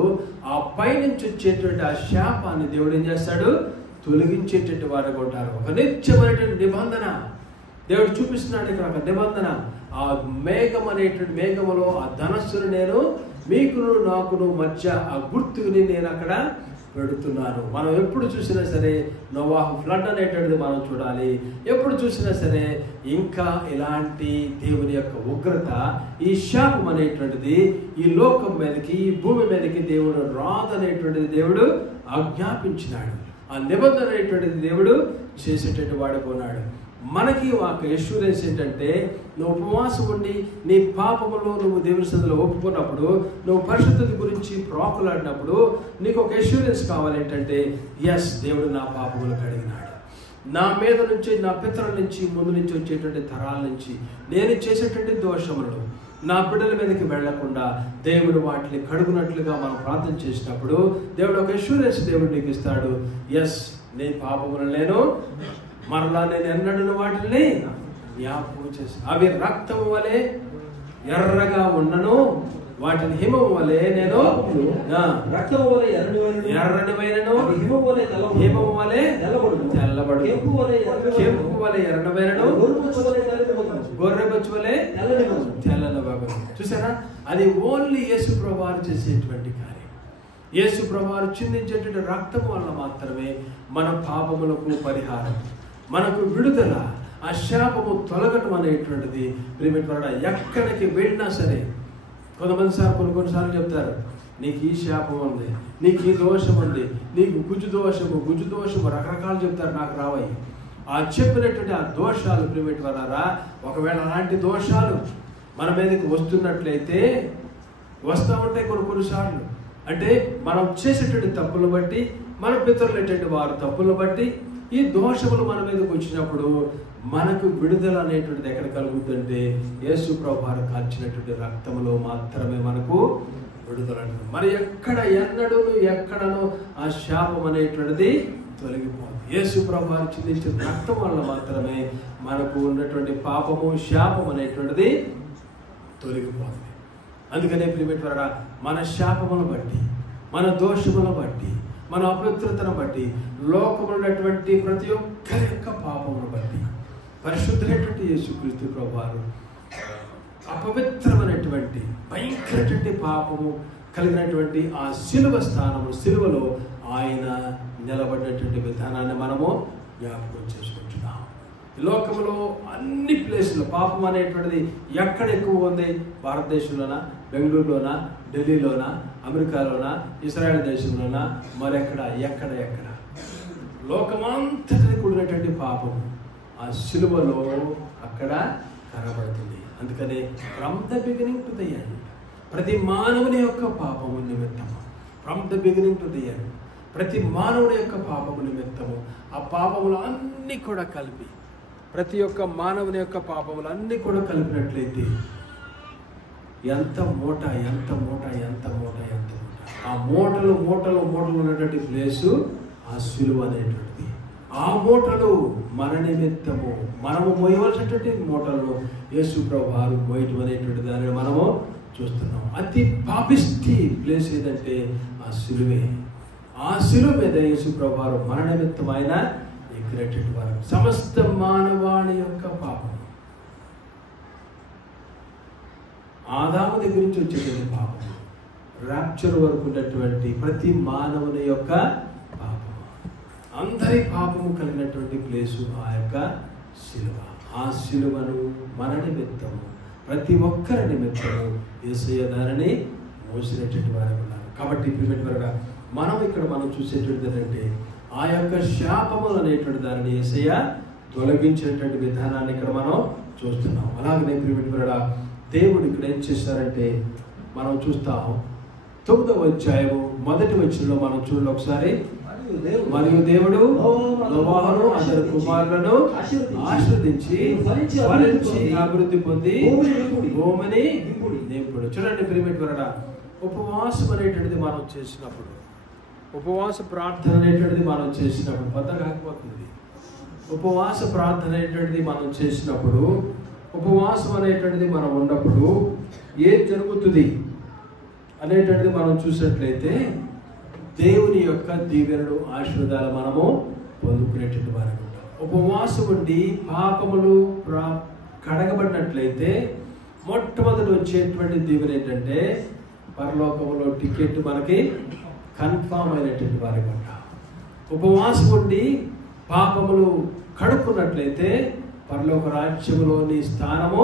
ఆ పైనుంచి వచ్చేటువంటి ఆ శాపాన్ని దేవుడు ఏం చేస్తాడు? తొలగించేటువంటి వారు ఉంటారు. ఒక నిత్యమైనటువంటి నిబంధన దేవుడు చూపిస్తున్నాడు ఇక్కడ. ఒక నిబంధన, ఆ మేఘం అనేటువంటి మేఘములో ఆ ధనస్సును నేను మీకును నాకును మధ్య ఆ గుర్తుని నేను అక్కడ పెడుతున్నాను. మనం ఎప్పుడు చూసినా సరే నోవాహు ఫ్లడ్ అనేటువంటిది మనం చూడాలి. ఎప్పుడు చూసినా సరే ఇంకా ఇలాంటి దేవుని యొక్క ఉగ్రత, ఈ శాపం అనేటువంటిది ఈ లోకం మీదకి, ఈ భూమి మీదకి దేవుడు రాదనేటువంటిది దేవుడు ఆజ్ఞాపించినాడు. ఆ నిబంధన అనేటువంటిది దేవుడు చేసేటట్టు వాడుకున్నాడు. మనకి ఒక ఎష్యూరెన్స్ ఏంటంటే, నువ్వు ఉపవాసం ఉండి నీ పాపములో నువ్వు దేవుని సన్నిధిలో ఒప్పుకున్నప్పుడు, నువ్వు పరిశుద్ధత గురించి ప్రాకులాడినప్పుడు నీకు ఒక ఎష్యూరెన్స్ కావాలి. ఏంటంటే, ఎస్, దేవుడు నా పాపములు కడిగినాడు. నా మీద నుంచి, నా పితరుల నుంచి, ముందు నుంచి వచ్చేటువంటి తరాల నుంచి నేను చేసేటువంటి దోషములను నా బిడ్డల మీదకి వెళ్లకుండా దేవుడు వాటిని కడుగునట్లుగా మనం ప్రార్థన చేసినప్పుడు దేవుడు ఒక ఎష్యూరెన్స్ దేవుడు నీకు ఇస్తాడు. ఎస్, నీ పాపములను నేను మరలా నేను ఎన్నడను వాటిని జ్ఞాపకం చేసి, అవి రక్తము వలె ఎర్రగా ఉన్నను, వాటిని హిమము వలె నేను రక్తము వలె ఎర్రనివైనను, హిమము వలె తెల్లబడు, కెంపు వలె ఎర్రనివైనను, గొర్రెబొచ్చు వలె తెల్లనవగు. చూసారా, అది ఓన్లీ యేసు ప్రభువారు చేసేటువంటి కార్యం. యేసు ప్రభువారు చిందించేటువంటి రక్తం వల్ల మాత్రమే మన పాపములకు పరిహారం, మనకు విడుదల, ఆ శాపము తొలగటం అనేటువంటిది. ప్రియమైన ఎక్కడికి వెళ్ళినా సరే కొంతమంది కొన్నిసార్లు చెప్తారు, నీకు ఈ శాపం ఉంది, నీకు ఈ దోషం ఉంది, నీకు గుజ్జు దోషము రకరకాలు చెప్తారు. నాకు రావయ్యి ఆ చెప్పినటువంటి ఆ దోషాలు. ప్రియమైన ఒకవేళ అలాంటి దోషాలు మన మీదకి వస్తున్నట్లయితే, వస్తూ ఉంటాయి కొన్నిసార్లు. అంటే మనం చేసేటువంటి తప్పులు బట్టి, మన పితరులైనటువంటి వారు తప్పులు బట్టి ఈ దోషములు మన మీదకి వచ్చినప్పుడు మనకు విడుదల అనేటువంటిది ఎక్కడ కలుగుతుందంటే, యేసు ప్రభువారు కాల్చినటువంటి రక్తములో మాత్రమే మనకు విడుదల. మరి ఎక్కడను ఆ శాపం అనేటువంటిది తొలగిపోదు. యేసు ప్రభువారు చిందించిన రక్తం వల్ల మాత్రమే మనకు ఉన్నటువంటి పాపము, శాపం అనేటువంటిది తొలగిపోతుంది. అందుకనే ప్రియమైన మన శాపమును బట్టి, మన దోషములను బట్టి, మన అపవిత్రతను బట్టి, లోకములో ఉన్నటువంటి ప్రతి ఒక్కరి యొక్క పాపమును బట్టి పరిశుద్ధమైనటువంటి యేసుక్రీస్తు ప్రభువారు అపవిత్రమైనటువంటి భయంకరటువంటి పాపము కలిగినటువంటి ఆ శిలువ స్థానము, శిలువలో ఆయన నిలబడినటువంటి విధానాన్ని మనము జ్ఞాపకం చేసుకుంటున్నాం. లోకంలో అన్ని ప్లేసుల్లో పాపం అనేటువంటిది ఎక్కడ ఎక్కువ ఉంది? భారతదేశంలోనా, బెంగళూరులోనా, ఢిల్లీలోనా, అమెరికాలోనా, ఇజ్రాయెల్ దేశంలోనా, మరెక్కడ ఎక్కడ లోకమంతటిని కూడినటువంటి పాపం ఆ శిలువలో అక్కడ కనబడుతుంది. అందుకనే from the beginning to the end, ప్రతి మానవుని యొక్క పాపము నిమిత్తము, from the beginning to the end, ప్రతి మానవుని యొక్క పాపము నిమిత్తము ఆ పాపములు అన్నీ కూడా కలిపి, ప్రతి ఒక్క మానవుని యొక్క పాపములు అన్నీ కూడా కలిపినట్లయితే ఎంత మూట ఆ మూటలు ఉన్నటువంటి ప్లేసు ఆ శిలువ అనేటువంటిది. ఆ మూటలు మన నిమిత్తము, మనము మోయవలసినటువంటి మూటలను యేసు ప్రభువారు మోయటం అనేటువంటి దానిని మనము చూస్తున్నాం. అతి పాపిష్టి ప్లేస్ ఏదంటే ఆ శిలువే. ఆ శిలువ మీద యేసు ప్రభువారు మన నిమిత్తం ఆయన ఎక్కినటువంటి వారు. సమస్త మానవాళి యొక్క పాపం, ఆదాము దగ్గర నుంచి వచ్చేటువంటి పాపం, రాప్చర్ వరకు ఉన్నటువంటి ప్రతి మానవుని యొక్క పాపము, అందరి పాపము కలిగినటువంటి ప్లేసు ఆ యొక్క శిలువ. ఆ శిలువను మన నిమిత్తము, ప్రతి ఒక్కరి నిమిత్తము యేసయ్య దానిని మోసినటువంటి వారు ఉన్నారు. కాబట్టి ప్రియమైన మనం ఇక్కడ చూసేటువంటిది ఏంటంటే, ఆ యొక్క శాపములు అనేటువంటి దానిని యేసయ్య తొలగించేటువంటి విధానాన్ని ఇక్కడ మనం చూస్తున్నాం. అలాగనే ప్రియమైన దేవుడు ఇక్కడ ఏం చేశారంటే, మనం చూస్తాం 9వ అధ్యాయము 1వ వచనంలో మనం చూడండి ఒకసారి. మరియు దేవుడు నోవాహును అతని కుమారులను ఆశీర్వదించి ఫలించి అభివృద్ధి పొంది భూమిని నింపుడు. చూడండి ప్రియమైన ఉపవాసం అనేటువంటిది మనం చేసినప్పుడు, ఉపవాస ప్రార్థన అనేటువంటిది మనం చేసినప్పుడు పెద్ద కాకపోతుంది. ఉపవాస ప్రార్థన అనేటువంటిది మనం చేసినప్పుడు, ఉపవాసం అనేటువంటిది మనం ఉన్నప్పుడు ఏం జరుగుతుంది? అనేటువంటిది మనం చూసినట్లయితే దేవుని యొక్క దీవెనలు ఆశీర్వాదాలు మనము పొందుకునేటువంటి వారికి ఉంటాం. ఉపవాసం ఉండి పాపములు కడగబడినట్లయితే మొట్టమొదటి వచ్చేటువంటి దీవెన ఏంటంటే పరలోకంలో టికెట్ మనకి కన్ఫామ్ అయినటువంటి వారికి ఉంటాం. ఉపవాసం ఉండి పాపములు కడుక్కున్నట్లయితే పరలోక రాజ్యములోని స్థానము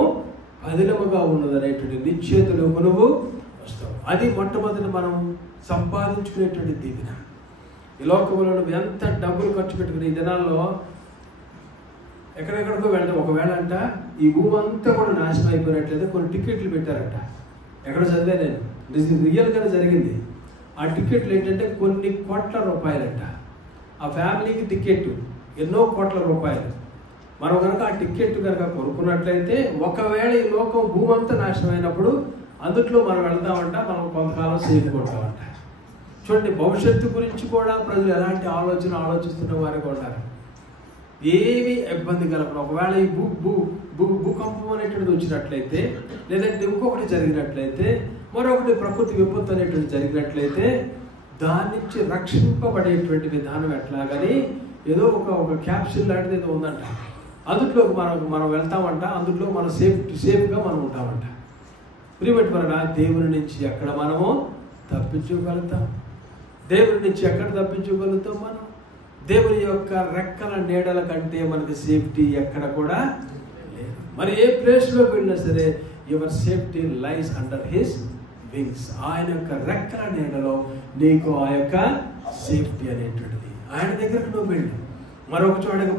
పదిలముగా ఉన్నదనేటువంటి నిశ్చేతలోకి నువ్వు వస్తావు. అది మొట్టమొదటి మనం సంపాదించుకునేటువంటి దీవెన. ఈ లోకంలో నువ్వు ఎంత డబ్బులు ఖర్చు పెట్టుకుని ఈ దినాల్లో ఎక్కడెక్కడికో వెళ్తాం. ఒకవేళ అంట ఈ భూమి అంతా కూడా నాశనం అయిపోయినట్లయితే కొన్ని టికెట్లు పెట్టారంట. ఎక్కడ చదివా నేను, రియల్గానే జరిగింది. ఆ టికెట్లు ఏంటంటే కొన్ని కోట్ల రూపాయలంట. ఆ ఫ్యామిలీకి టికెట్ ఎన్నో కోట్ల రూపాయలు. మనం కనుక ఆ టికెట్ కనుక కొనుక్కున్నట్లయితే ఒకవేళ ఈ లోకం భూమి అంతా నాశనం అయినప్పుడు అందుట్లో మనం వెళ్తామంట, మనం కొంతకాలం సేఫ్ కొంటామంట. చూడండి, భవిష్యత్తు గురించి కూడా ప్రజలు ఎలాంటి ఆలోచిస్తున్న వారికి ఉన్నారు. ఏమి ఇబ్బంది కలపడం. ఒకవేళ ఈ భూకంపం అనేటువంటిది వచ్చినట్లయితే, లేదంటే ఇంకొకటి జరిగినట్లయితే, మరొకటి ప్రకృతి విపత్తు అనేటువంటి జరిగినట్లయితే దాని నుంచి రక్షింపబడేటువంటి విధానం ఎట్లాగని ఏదో ఒక క్యాప్సూల్ లాంటిది ఏదో ఉందంట. అందులోకి మనం వెళ్తామంట, అందులో మనం సేఫ్గా మనం ఉంటామంట. ప్రియమైన వలన దేవుని నుంచి ఎక్కడ మనము తప్పించుకోగలుగుతాం? దేవుని నుంచి ఎక్కడ తప్పించుకోగలుగుతాం? మనం దేవుని యొక్క రెక్కల నీడల కంటే మనకి సేఫ్టీ ఎక్కడ కూడా లేదు. మరి ఏ ప్లేస్లోకి వెళ్ళినా సరే your safety lies under his wings. ఆయన యొక్క రెక్కల నీడలో నీకు ఆ యొక్క సేఫ్టీ అనేటువంటిది. ఆయన దగ్గరకు నువ్వు వెళ్ళి మరొక చోటకి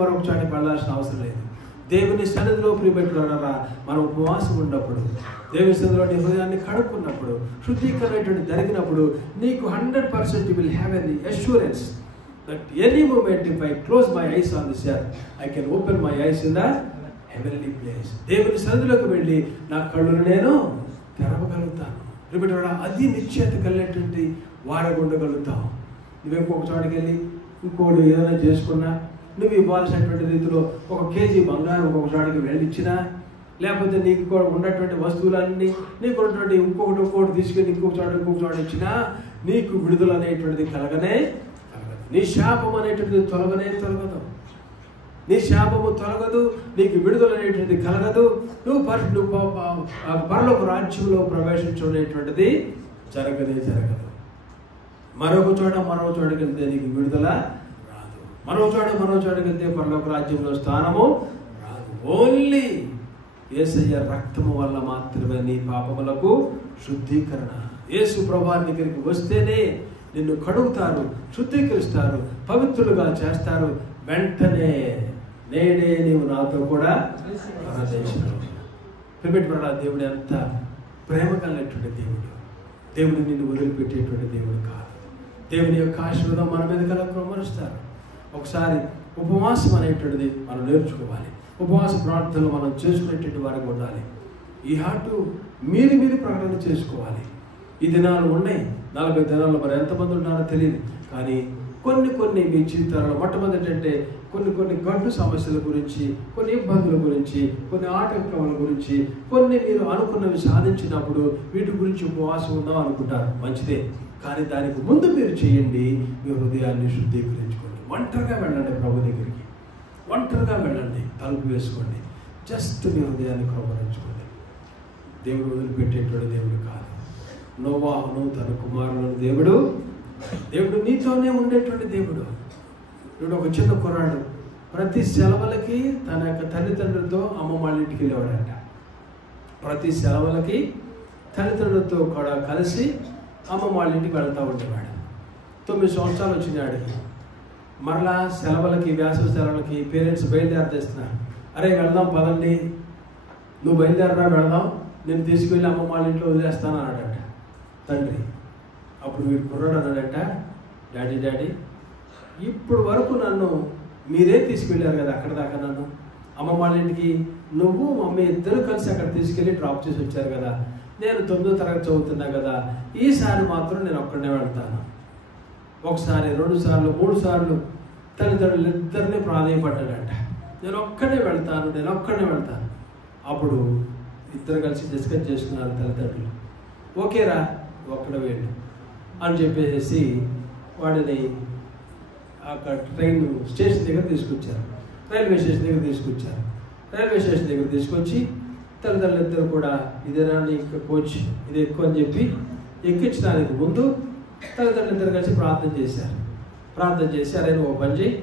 వెళ్ళాల్సిన అవసరం లేదు. దేవుని సన్నిధిలో ప్రియపెట్టుకున్నారా, మనం ఉపవాసం ఉన్నప్పుడు, దేవుని సన్నిధిలో నీ హృదయాన్ని కడుక్కున్నప్పుడు, శుద్ధీకరణ జరిగినప్పుడు నీకు 100% will have an assurance that any moment if I close my eyes on this earth, I can open my eyes in the heavenly place. దేవుని సన్నిధిలోకి వెళ్ళి నా కళ్ళను నేను తెరవగలుగుతాను. ప్రియపెట్టుకున్నారా, అది నిశ్చయత కలిగినటువంటి వారికి ఉండగలుగుతాం. నువ్వు ఇంకొక చోటకి వెళ్ళి ఇంకోటి ఏదైనా చేసుకున్నా, నువ్వు ఇవ్వాల్సినటువంటి రీతిలో 1 కేజీ బంగారం ఒక్కొక్క చోటకి వెళ్ళిచ్చినా, లేకపోతే నీకు కూడా ఉన్నటువంటి వస్తువులన్నీ నీకు ఉన్నటువంటి ఇంకొకటి తీసుకెళ్ళి ఇంకొక చోట ఇచ్చినా నీకు విడుదల అనేటువంటిది కలగనే కలగదు. నీ శాపం అనేటువంటిది తొలగదు. నీ శాపము తొలగదు, నీకు విడుదల అనేటువంటిది కలగదు. నువ్వు పరలోక రాజ్యంలో ప్రవేశించనేటువంటిది జరగదు. మరొక చోటకి వెళ్తే నీకు విడుదల రాదు. మరో చోటకి వెళ్తే పరలోక రాజ్యంలో స్థానము రాదు. ఓన్లీ యేసయ్య రక్తము వల్ల మాత్రమే నీ పాపములకు శుద్ధీకరణ. యేసు ప్రభువు దగ్గరికి వస్తేనే నిన్ను కడుగుతారు, శుద్ధీకరిస్తారు, పవిత్రులుగా చేస్తారు. వెంటనే నేడే నీవు నాతో కూడా ప్రియమైన దేవుడు ఎంత ప్రేమ కలిగినటువంటి దేవుడు. దేవుడు నిన్ను వదిలిపెట్టేటువంటి దేవుడు కాదు. దేవుని యొక్క ఆశీర్వాదం మన మీద కలగమరుస్తారు. ఒకసారి ఉపవాసం అనేటువంటిది మనం నేర్చుకోవాలి. ఉపవాస ప్రార్థనలు మనం చేసుకునేటువంటి వారికి ఉండాలి. ఈ హాటు మీరు ప్రకటన చేసుకోవాలి. ఈ దినాలు ఉన్నాయి, 40 దినాల్లో మరి ఎంతమంది ఉన్నారో తెలియదు. కానీ కొన్ని మీ జీవితాలలో మొట్టమొదటి అంటే కొన్ని గడ్డు సమస్యల గురించి, కొన్ని ఇబ్బందుల గురించి, కొన్ని ఆటంకాల గురించి, కొన్ని మీరు అనుకున్నవి సాధించినప్పుడు వీటి గురించి ఉపవాసం ఉందాం అనుకుంటారు. మంచిదే, కానీ దానికి ముందు మీరు చేయండి. మీ హృదయాన్ని శుద్ధీకరించుకోండి. ఒంటరిగా వెళ్ళండి ప్రభు దగ్గరికి. ఒంటరిగా వెళ్ళండి, తలుపు వేసుకోండి. జస్ట్ మీ హృదయాన్ని క్రమరించుకోండి. దేవుడు వదిలిపెట్టేటువంటి దేవుడు కాదు. నోవాహును తన కుమారులను దేవుడు నీతోనే ఉండేటువంటి దేవుడు. ఇప్పుడు ఒక చిన్న కుర్రాడు ప్రతి సెలవులకి తన యొక్క తల్లిదండ్రులతో అమ్మ వాళ్ళ ఇంటికి వెళ్ళేవాడంట. ప్రతి సెలవులకి తల్లిదండ్రులతో కూడా కలిసి అమ్మ వాళ్ళ ఇంటికి వెళ్తూ ఉండేవాడు. 9 సంవత్సరాలు వచ్చినాడికి. మరలా సెలవులకి, వేసవి సెలవులకి పేరెంట్స్ బయలుదేరదేస్తున్నారు. అరే వెళ్దాం పదండి, నువ్వు బయలుదేరరా వెళ్దాం, నేను తీసుకెళ్ళి అమ్మ వాళ్ళ ఇంట్లో వదిలేస్తాను అన్నాడట తండ్రి. అప్పుడు వీడు కుర్రాడు అన్నాడట, డాడీ ఇప్పుడు వరకు నన్ను మీరే తీసుకెళ్ళారు కదా అక్కడ దాకా, నన్ను అమ్మ వాళ్ళ ఇంటికి నువ్వు మమ్మీ ఇద్దరు కలిసి అక్కడ తీసుకెళ్ళి డ్రాప్ చేసి వచ్చారు కదా. నేను 9వ తరగతి చదువుతున్నా కదా, ఈసారి మాత్రం నేను ఒక్కడనే వెళ్తాను. 1 సారి 2 సార్లు 3 సార్లు తల్లిదండ్రులు ఇద్దరిని ప్రాధాన్యపడ్డాడంట. నేను ఒక్కడే వెళ్తాను. అప్పుడు ఇద్దరు కలిసి డిస్కస్ చేసుకున్నారు తల్లిదండ్రులు. ఓకేరా, ఒక్కడ వెళ్ళు అని చెప్పేసి వాడిని అక్కడ ట్రైన్ స్టేషన్ దగ్గర తీసుకొచ్చారు. రైల్వే స్టేషన్ దగ్గర తీసుకొచ్చారు. రైల్వే స్టేషన్ దగ్గర తీసుకొచ్చి తల్లిదండ్రులిద్దరు కూడా ఇదేనా నీకు కోచ్ ఇది ఎక్కువ అని చెప్పి ఎక్కించడానికి ముందు తల్లిదండ్రులిద్దరు కలిసి ప్రార్థన చేశారు. ప్రార్థన చేసి అరే నువ్వు ఓ పని చేయి,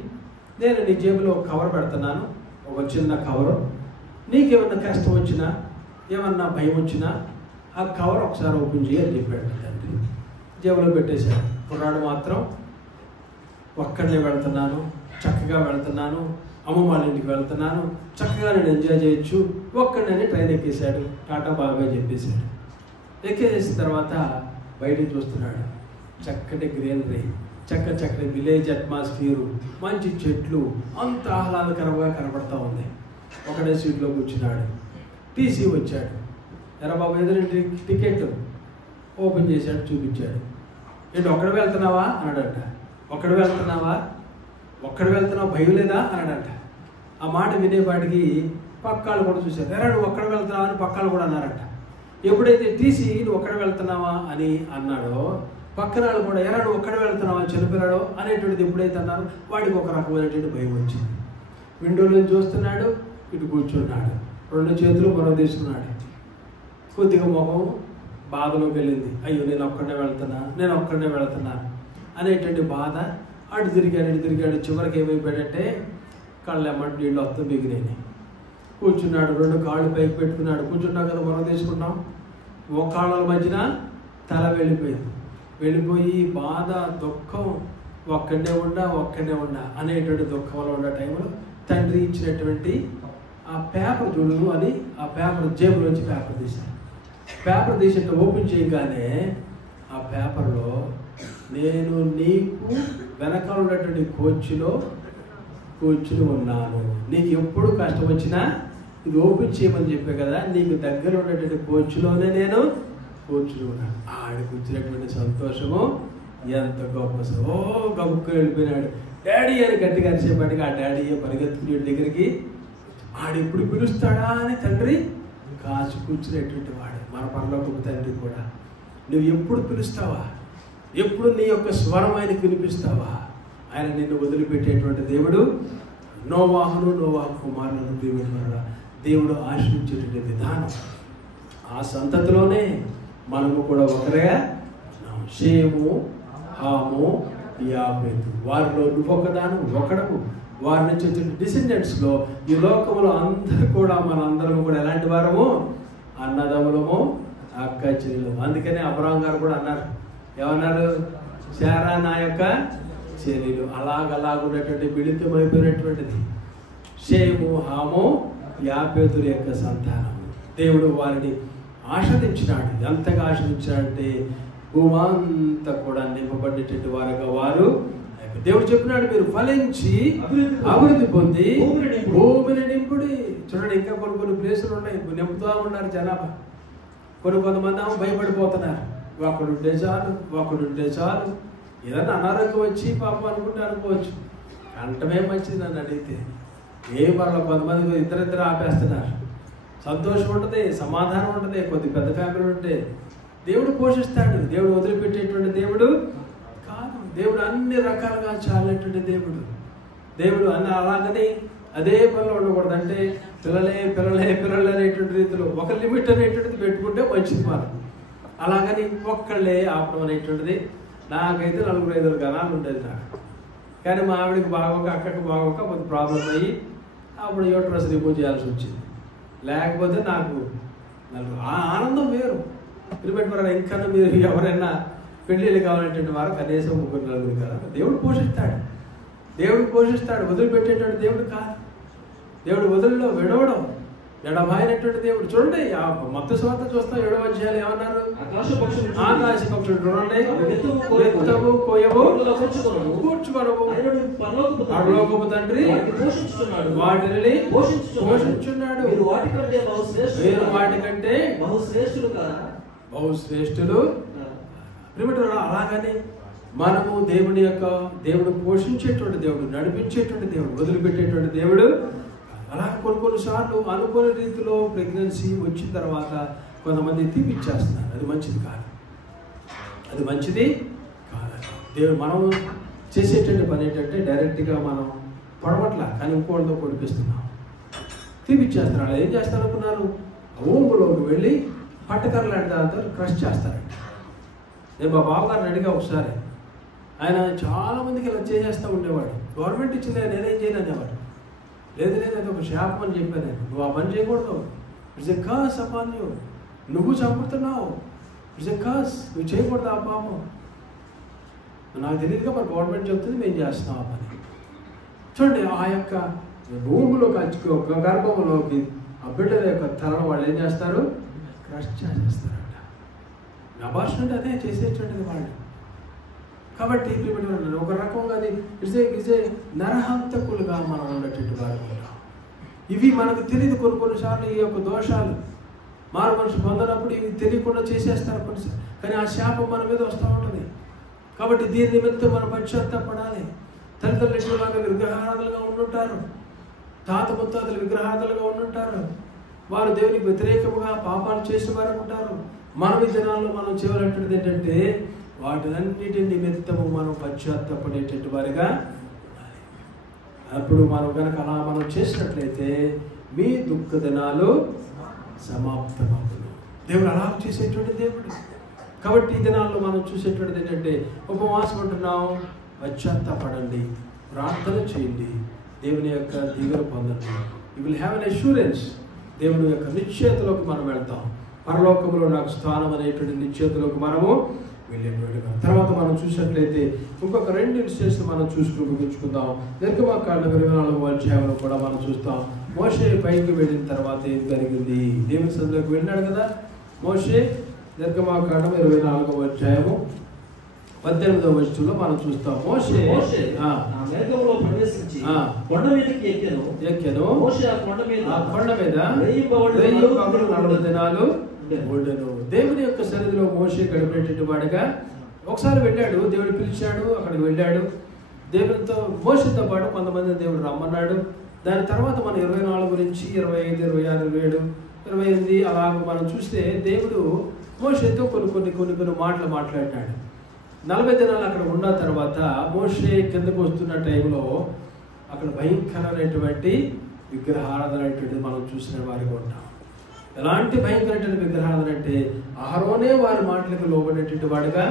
నేను నీ జేబులో ఒక కవర్ పెడుతున్నాను, ఒక చిన్న కవరు, నీకేమన్నా కష్టం వచ్చినా ఏమన్నా భయం వచ్చినా ఆ కవర్ ఒకసారి ఓపెన్ చేయి అని చెప్పాడు తండ్రి. జేబులో పెట్టేశాడు. కుర్రాడు మాత్రం ఒక్కడనే వెళ్తున్నాను, చక్కగా వెళ్తున్నాను, అమ్మమ్మ వాళ్ళ ఇంటికి వెళ్తున్నాను, చక్కగా నేను ఎంజాయ్ చేయొచ్చు, ఒక్కడనే ట్రైన్ ఎక్కేశాడు. టాటా బాబాయ్ చెప్పేశాడు. ఎక్కేసిన తర్వాత బయటకు చూస్తున్నాడు. చక్కటి గ్రీనరీ, చక్కటి విలేజ్ అట్మాస్ఫియరు, మంచి చెట్లు, అంత ఆహ్లాదకరంగా కనబడతా ఉంది. ఒకడే సీట్లో కూర్చున్నాడు. టీసీ వచ్చాడు. ఎరా బాబు ఎదురు టికెట్ ఓపెన్ చేశాడు, చూపించాడు. ఏంటి ఒక్కడ వెళ్తున్నావా అన్నాడట. ఒక్కడ వెళ్తున్నావా భయం లేదా అన్నాడట. ఆ మాట వినేపాటికి పక్కాళ్ళు కూడా చూశారు. ఎరా నువ్వు ఒక్కడ వెళ్తున్నావా అని పక్కాళ్ళు కూడా అన్నారట. ఎప్పుడైతే టీసీ నువ్వు ఒక్కడ వెళ్తున్నావా అని అన్నాడో పక్కన వాళ్ళు కూడా ఎరా నువ్వు ఒక్కడ వెళ్తున్నావా చనిపోయాడో అనేటువంటిది ఎప్పుడైతే అన్నారో వాడికి ఒక రకమైనటువంటి భయం వచ్చింది. విండోలో చూస్తున్నాడు, ఇటు కూర్చున్నాడు, 2 చేతులు మనం తీసుకున్నాడు. కొద్దిగా ముఖం బాధలోకి వెళ్ళింది. అయ్యో నేను ఒక్కడనే వెళ్తున్నా అనేటువంటి బాధ. అటు తిరిగాడు. చివరికి ఏమైపోయాడంటే కళ్ళు ఎమ్మటి నీళ్ళు వస్తూ మిగిలినాయి. కూర్చున్నాడు, 2 కాళ్ళు పైకి పెట్టుకున్నాడు. కూర్చున్నాం కదా మనం తీసుకున్నాం. మోకాళ్ళ మధ్యన తల వెళ్ళిపోయి బాధ, దుఃఖం, ఒక్కడే ఉండా అనేటువంటి దుఃఖంలో ఉన్న టైంలో తండ్రి ఇచ్చినటువంటి ఆ పేపర్ చూడు అని ఆ పేపర్ జేబులోంచి పేపర్ తీశాడు. పేపర్ తీసి ఓపెన్ చేయగానే ఆ పేపర్లో నేను నీకు వెనకాల ఉన్నటువంటి కోచ్లో కూర్చుని ఉన్నాను, నీకు ఎప్పుడు కష్టం వచ్చినా ఇది ఓపెన్ చేయమని చెప్పే కదా, నీకు దగ్గర ఉన్నటువంటి కోచ్లోనే నేను కూర్చుని ఉన్నాను. ఆడికి వచ్చినటువంటి సంతోషము ఎంత గొప్ప. గబుక్కు వెళ్ళిపోయినాడు. డాడీ అని గట్టిగా అరిసేపటికి ఆ డాడీ పరిగెత్తుకునే దగ్గరికి ఆడెప్పుడు పిలుస్తాడా అని తండ్రి కాచి కూర్చునేటువంటి వాడు. మన పరలోకపు తండ్రి కూడా నువ్వు ఎప్పుడు పిలుస్తావా, ఎప్పుడు నీ యొక్క స్వరం ఆయనకు వినిపిస్తావా? ఆయన నిన్ను వదిలిపెట్టేటువంటి దేవుడు. నోవాహు కుమారులను ప్రియమైన దేవుడు ఆశ్రయించేటువంటి విధానం, ఆ సంతతిలోనే మనము కూడా ఒకరేగా షేము, హాము, యాఫెతు, వారిలో ఒకడము, వారి నుంచి వచ్చిన డిసెండెంట్స్లో ఈ లోకంలో అందరూ కూడా మనందరము కూడా ఎలాంటి వారము? అన్నదమ్ములము, అక్క చెల్లెలు. అందుకనే అబ్రహాం గారు కూడా అన్నారు, ఏమన్నారు? శారా నా యొక్క చెల్లెలు. అలాగున్నటువంటి మిళితమైపోయినటువంటిది షేము, హాము, యాఫెతుల యొక్క సంతానం. దేవుడు వారిని ఆశ్రదించినాడు. ఎంతగా ఆశ్రదించాడంటే భూమంతా కూడా నింపబడేటువంటి వారుగా వారు. దేవుడు చెప్పినాడు, మీరు ఫలించి అభివృద్ధి పొంది భూమిని నింపుడి. చూడండి, ఇంకా కొన్ని ప్లేసులు ఉన్నాయి, నింపుతూ ఉన్నారు జనాభా. కొంతమంది భయపడిపోతున్నారు. ఒకడుంటే చాలు ఏదన్నా అనారోగ్యం వచ్చి పాపం అనుకోవచ్చు. అంటమే మంచిది నన్ను అడిగితే. ఏ పర్లో కొంతమంది ఇద్దరిద్దరు ఆపేస్తున్నారు. సంతోషం ఉంటుంది, సమాధానం ఉంటుంది. కొద్ది పెద్ద ఫ్యామిలీ ఉంటే దేవుడు పోషిస్తాడు. దేవుడు వదిలిపెట్టేటువంటి దేవుడు కాదు. దేవుడు అన్ని రకాలుగా చాలినటువంటి దేవుడు అన్న. అలాగని అదే పనిలో ఉండకూడదు. అంటే పిల్లలే అనేటువంటి రీతిలో ఒక లిమిట్ అనేటువంటిది పెట్టుకుంటే మంచిది. మనం అలాగని ఒక్కళ్ళే ఆపడం అనేటువంటిది. నాకైతే 4-5 గణాలు ఉండేది నాకు. కానీ మా ఆవిడకి బాగోక, అక్కకి బాగోక కొంత ప్రాబ్లం అయ్యి అప్పుడు యూట్రస్ రిమూవ్ చేయాల్సి వచ్చింది. లేకపోతే నాకు ఆ ఆనందం వేరు. పిలిపెట్టుకున్నారు. ఇంకా మీరు ఎవరైనా పెళ్ళిళ్ళు కావాలంటే వారు కనీసం 3-4 కదా. దేవుడు పోషిస్తాడు. వదిలిపెట్టేటువంటి దేవుడు కాదు. దేవుడు వదిలిలో విడవడం, ఎడబాయినటువంటి దేవుడు. చూడండి, ఆ మత్తయి సువార్త చూస్తాం 7వ అధ్యాయం ఏమన్నారు? ఆకాశ పక్షులు చూడండి, ఎత్తవు కోయవు కూర్చుకొనవు, పరలోకపు తండ్రి వాటిని పోషించున్నాడు. మీరు వాటికంటే బహుశ్రేష్ఠులు. అలాగని మనము దేవుడు పోషించేటువంటి దేవుడు, నడిపించేటువంటి దేవుడు, వదిలిపెట్టేటువంటి దేవుడు. అలా కొన్నిసార్లు అనుకోని రీతిలో ప్రెగ్నెన్సీ వచ్చిన తర్వాత కొంతమంది తీపిచ్చేస్తున్నారు. అది మంచిది కాదు. అది మంచిది కాదండి. దేవుడు మనం చేసేటువంటి పని ఏంటంటే డైరెక్ట్గా మనం పొడవట్లా, కానీ ఇంకోటితో పొడిపిస్తున్నాం, తీపిచ్చేస్తున్నారు. అలా ఏం చేస్తారనుకున్నారు? ఊంపులోకి వెళ్ళి పట్టకర్ర లాంటి దాంతో క్రష్ చేస్తారంట. నేను మా బావగారిని అడిగా ఒకసారి, ఆయన చాలామందికి ఇలా చేసేస్తూ ఉండేవాడు. గవర్నమెంట్ ఇచ్చింది నేనేం చేయను అనేవాడు. లేదు లేదు, అది ఒక శాపం అని చెప్పాను నేను. నువ్వు ఆ పని చేయకూడదు, it's a curse upon you. నువ్వు చంపుతున్నావు, ఇట్స్ ఎ కర్స్, నువ్వు చేయకూడదు ఆ పాపం. నాకు తెలియదుగా, మరి గవర్నమెంట్ చెప్తుంది, మేము చేస్తున్నాం ఆ పని. చూడండి, ఆ యొక్క భూమిలోకి ఒక గర్భంలోకి ఆ బిడ్డల యొక్క తలను వాళ్ళు ఏం చేస్తారు? క్రష్ చేసేస్తారంట. అబార్షన్ అంటే అదే చేసేటువంటిది వాళ్ళు. కాబట్టి ఒక రకంగా అది ఇజే నరహంతకులుగా మనం ఉండేటట్టు వారు. ఇవి మనకు తెలియదు. కొన్నిసార్లు ఈ యొక్క దోషాలు మారు మనిషి పొందినప్పుడు ఇవి తెలియకుండా చేసేస్తారు కొన్నిసార్లు, కానీ ఆ శాపం మన మీద వస్తూ ఉంటుంది. కాబట్టి దీని నిమిత్తం మనం పశ్చాత్తాపడాలి. తల్లిదండ్రులు లాగా విగ్రహారాధులుగా ఉండుంటారు, తాత ముత్తాతలు విగ్రహారాధులుగా ఉండుంటారు, వారు దేవునికి వ్యతిరేకంగా పాపాలు చేసిన వారు ఉంటారు. మన విధానాల్లో మనం చేయాలంటున్నది ఏంటంటే వాటినన్నిటి నిమిత్తము మనం పశ్చాత్తాపడేటట్టు వారిగా ఉండాలి. అప్పుడు మనం కనుక అలా మనం చేసినట్లయితే మీ దుఃఖ దినాలు సమాప్తమవును. దేవుడు అలా చేసేటువంటి దేవుడు. కాబట్టి ఈ దినాల్లో మనం చూసేటువంటిది ఏంటంటే ఉపవాసం ఉంటున్నాం, పశ్చాత్తాపడండి, ప్రార్థన చేయండి, దేవుని యొక్క దీవెన పొందండి. You will have an assurance. దేవుని యొక్క నిశ్చయతలోకి మనం వెళ్తాం. పరలోకంలో నాకు స్థానం అనేటువంటి నిశ్చయతలోకి మనము వెళ్ళేటువంటి. తర్వాత మనం చూసినట్లయితే ఇంకొక 2 ఇన్సిడెంట్స్ మనం చూసుకుని ముగించుకుందాం. నిర్గమకాండం 24వ అధ్యాయంలో కూడా మనం చూస్తాం. మోషే పైకి వెళ్ళిన తర్వాత ఏం జరిగింది? దేవుని సన్నిధిలోకి వెళ్ళినాడు కదా మోషే. నిర్గమకాండం 24వ అధ్యాయము 18వ వచనంలో మనం చూస్తాం. మోషే మేఘంలో ప్రవేశించి కొండ మీదకి ఎక్కెను. మోషే ఆ కొండ మీద 40 దినాలు ఉండెను. దేవుని యొక్క సన్నిధిలో మోషే గడిపేటటువంటి వాడిగా ఒకసారి వెళ్ళాడు. దేవుడు పిలిచాడు, అక్కడికి వెళ్ళాడు. దేవునితో మోషేతో పాటు కొంతమంది దేవుడు రమ్మన్నాడు. దాని తర్వాత మనం 24 నుంచి 25, 26, 27, 28 అలా మనం చూస్తే దేవుడు మోషేతో కొన్ని మాటలు మాట్లాడినాడు. 40 దినాలు అక్కడ ఉన్న తర్వాత మోషే కిందకు వస్తున్న టైంలో అక్కడ భయంకరమైనటువంటి విగ్రహారాధన అనేటువంటిది మనం చూసిన వారిగా ఉంటాం. ఎలాంటి భయంకరమైన విగ్రహారాధన అంటే అహరోనే వారి మాటలకు లోబడేటువంటి వాడిగా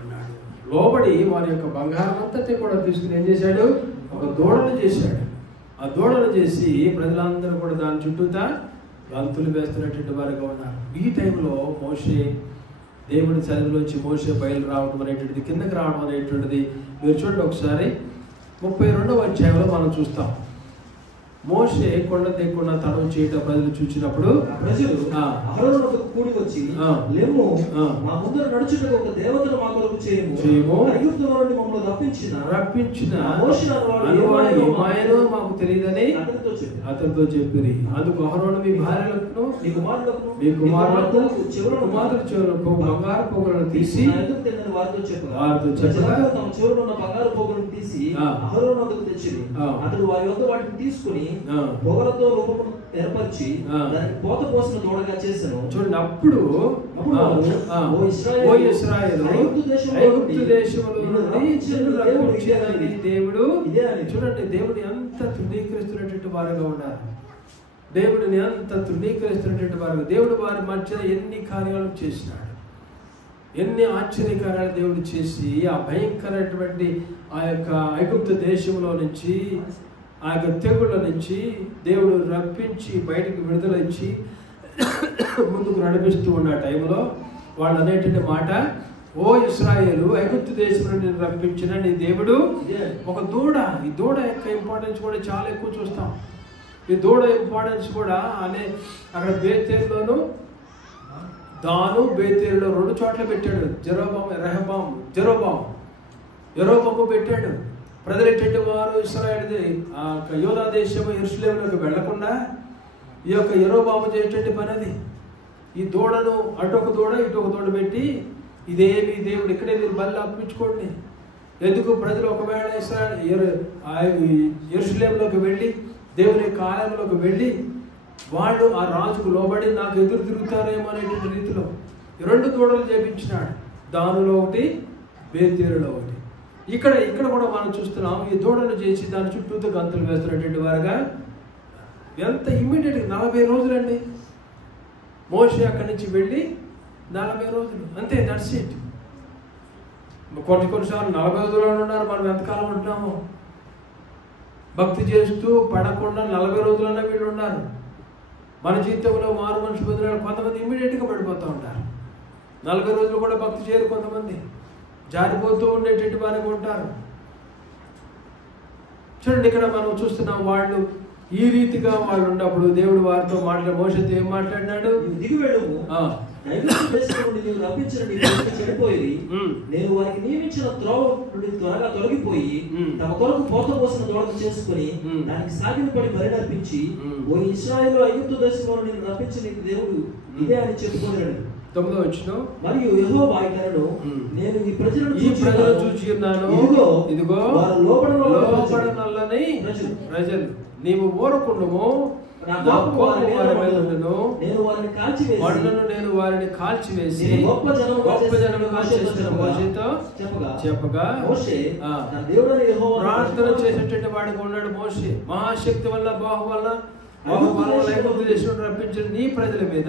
ఉన్నాడు. లోబడి వారి యొక్క బంగారం అంతటి కూడా తీసుకుని ఏం చేశాడు? ఒక దూడను చేశాడు. ఆ దూడను చేసి ప్రజలందరూ కూడా దాని చుట్టూతా గంతులు వేస్తున్నటువంటి వారిగా ఉన్నారు. ఈ టైంలో మోషే దేవుడి సన్నిధిలోంచి మోషే బయలు రావడం అనేటువంటిది, కిందకి రావడం అనేటువంటిది మీరు చూడండి ఒకసారి. 32వ అధ్యాయంలో మనం చూస్తాం. మోషే కొండ దిక్కున తను చేయటం ప్రజలు చూసినప్పుడు ప్రజలు అహరోనుతో కూడి వచ్చి, లేము, మా ముందర నడుచుటకు ఒక దేవతను మా కొరకు చేయము, ఐగుప్తులో నుండి మమ్మల్ని రప్పించిన మోషే మాకు తెలియదని అతనితో చెప్పిరి. అందుకు అహరోను మీ భార్యలకు మీ కుమారులకు చెవులకు బంగారు పోగులను తీసి వారితో చెప్పగా తమ చెవులు ఉన్న బంగారు పోగులను తీసి అహరోను వద్దకు తెచ్చిరి. అతడు వారి వద్ద వాటిని తీసుకుని పొగలతో రూపము ఏర్పరిచి దానికి పోత పోసిన దూడగా చేశాను. చూడండి, అప్పుడు ఐగుప్తు దేశంలో దేవుడు చూడండి, దేవుడు ఎంత తృణీకరిస్తున్నటువంటి వారుగా ఉన్నారు. దేవుడిని ఎంత తృణీకరిస్తున్నటువంటి వారు. దేవుడు వారి మధ్య ఎన్ని కార్యాలు చేసినాడు, ఎన్ని ఆశ్చర్యకార్యాలు దేవుడు చేసి ఆ భయంకరమైనటువంటి ఆ యొక్క ఐగుప్తు దేశంలో నుంచి, ఆ యొక్క తెగుళ్ళ నుంచి దేవుడు రప్పించి బయటకు విడుదల ఇచ్చి ముందుకు నడిపిస్తూ ఉన్న టైంలో వాళ్ళు అనేటువంటి మాట, ఓ ఇశ్రాయేలు, ఐగుప్తు దేశం నుండి రప్పించిన నీ దేవుడు ఒక దూడ. ఈ దూడ యొక్క ఇంపార్టెన్స్ కూడా చాలా ఎక్కువ చూస్తాం. ఈ దూడ ఇంపార్టెన్స్ కూడా అక్కడ బేతేలులోను దాను బేతేలులో 2 చోట్ల పెట్టాడు. జెరోబాము పెట్టాడు. ప్రజలెట్టి వారు ఇశ్రాయేలు యోధా దేశము యెరూషలేములోకి వెళ్లకుండా ఈ యొక్క యెరోబాము చేసేటువంటి పని అది. ఈ దూడను అటొక దూడ ఇటొక దూడ పెట్టి, ఇదే మీ దేవుడు, ఇక్కడే మీరు బలి అర్పించుకోండి. ఎందుకు ప్రజలు ఒకవేళ యెరూషలేములోకి వెళ్ళి దేవుని యొక్క ఆలయంలోకి వెళ్ళి వాళ్ళు ఆ రాజుకు లోబడి నాకు ఎదురు తిరుగుతారేమో అనేటువంటి రీతిలో 2 దూడలు చేపించినాడు. దానిలో ఒకటి, బేతేలులో ఒకటి. ఇక్కడ కూడా మనం చూస్తున్నాం, ఈ దూడను చేసి దాని చుట్టూతో గంతులు వేస్తున్నటువంటి వారుగా. ఎంత ఇమ్మీడియట్గా 40 రోజులండి. మోషే అక్కడి నుంచి వెళ్ళి 40 రోజులు అంతే, దట్స్ ఇట్. కొన్నిసార్లు 40 రోజుల్లో ఉన్నారు, మనం ఎంతకాలం ఉంటున్నాము. భక్తి చేస్తూ పడకుండా 40 రోజులన్నా వీళ్ళు ఉన్నారు. మన జీవితంలో మారు మనిషి పొందిన కొంతమంది ఇమ్మీడియట్గా పడిపోతూ ఉంటారు. 40 రోజులు కూడా భక్తి చేయరు, కొంతమంది జారిపోతూ ఉండేటటువంటి వారికి ఉంటారు. చూడండి, ఇక్కడ మనం చూస్తున్నాం, వాళ్ళు ఈ రీతిగా వాళ్ళు ఉన్నప్పుడు దేవుడు వారితో మోషేతో ఏం మాట్లాడినాడు? దిగి వెళ్ళుము, చెడిపోయి నేను వారికి నియమించిన త్రోవ నుండి త్వరగా తొలగిపోయి తమ కొరకు పోత పోసిన దూడను చేసుకుని దానికి సాగిన పడి బలి నర్పించి, ఓ ఇశ్రాయేలు ఐగుప్తు దేశంలో నేను రప్పించి నీకు దేవుడు ఇదే అని చెప్పుకున్నాడు. 9వ వచనం, మరియు యెహోవా ఇతరులను నేను ఈ ప్రజలను చూచి ఉన్నాను, ఇదిగో వారు లోబడనొల్లని ప్రజలు, నీవు ఊరకుండుము, నేను వారిని కాల్చివేసి గొప్ప జనముగా చేస్తున్న మోషేతో చెప్పగా, ప్రార్థన చేసేటువంటి వాడిగా ఉన్నాడు మోషే. మహాశక్తి వల్ల బాహు వల్ల రప్పించిన నీ ప్రజల మీద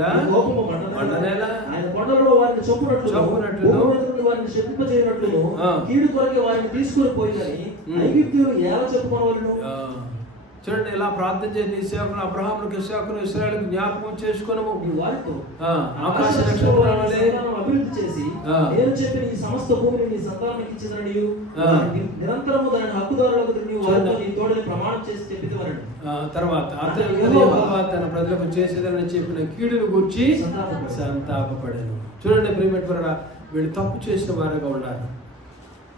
చూడండి, ఇలా ప్రార్థన చేసి నీ సేవకులు అబ్రహాములకు, ఇస్సాకును, ఇశ్రాయేలుకు జ్ఞాపకం చేసుకునము, ఆకాశ నక్షత్రాలనే అభివృద్ధి చేసి నేను చెప్పిన ఈ సమస్త భూమిని నీ సంతానానికి ఇచ్చిననియు నిరంతరము దాని హక్కుదారులకు నీవు వారితో నీ తోడని ప్రమాణం చేసి చెప్పినవారని. తర్వాత యెహోవా తన ప్రజలకు చేసేదని చెప్పిన కీడును గూర్చి సంతాపపడెను. చూడండి ప్రియమైనవారా, వీళ్ళు తప్పు చేసిన వారుగా ఉన్నారు.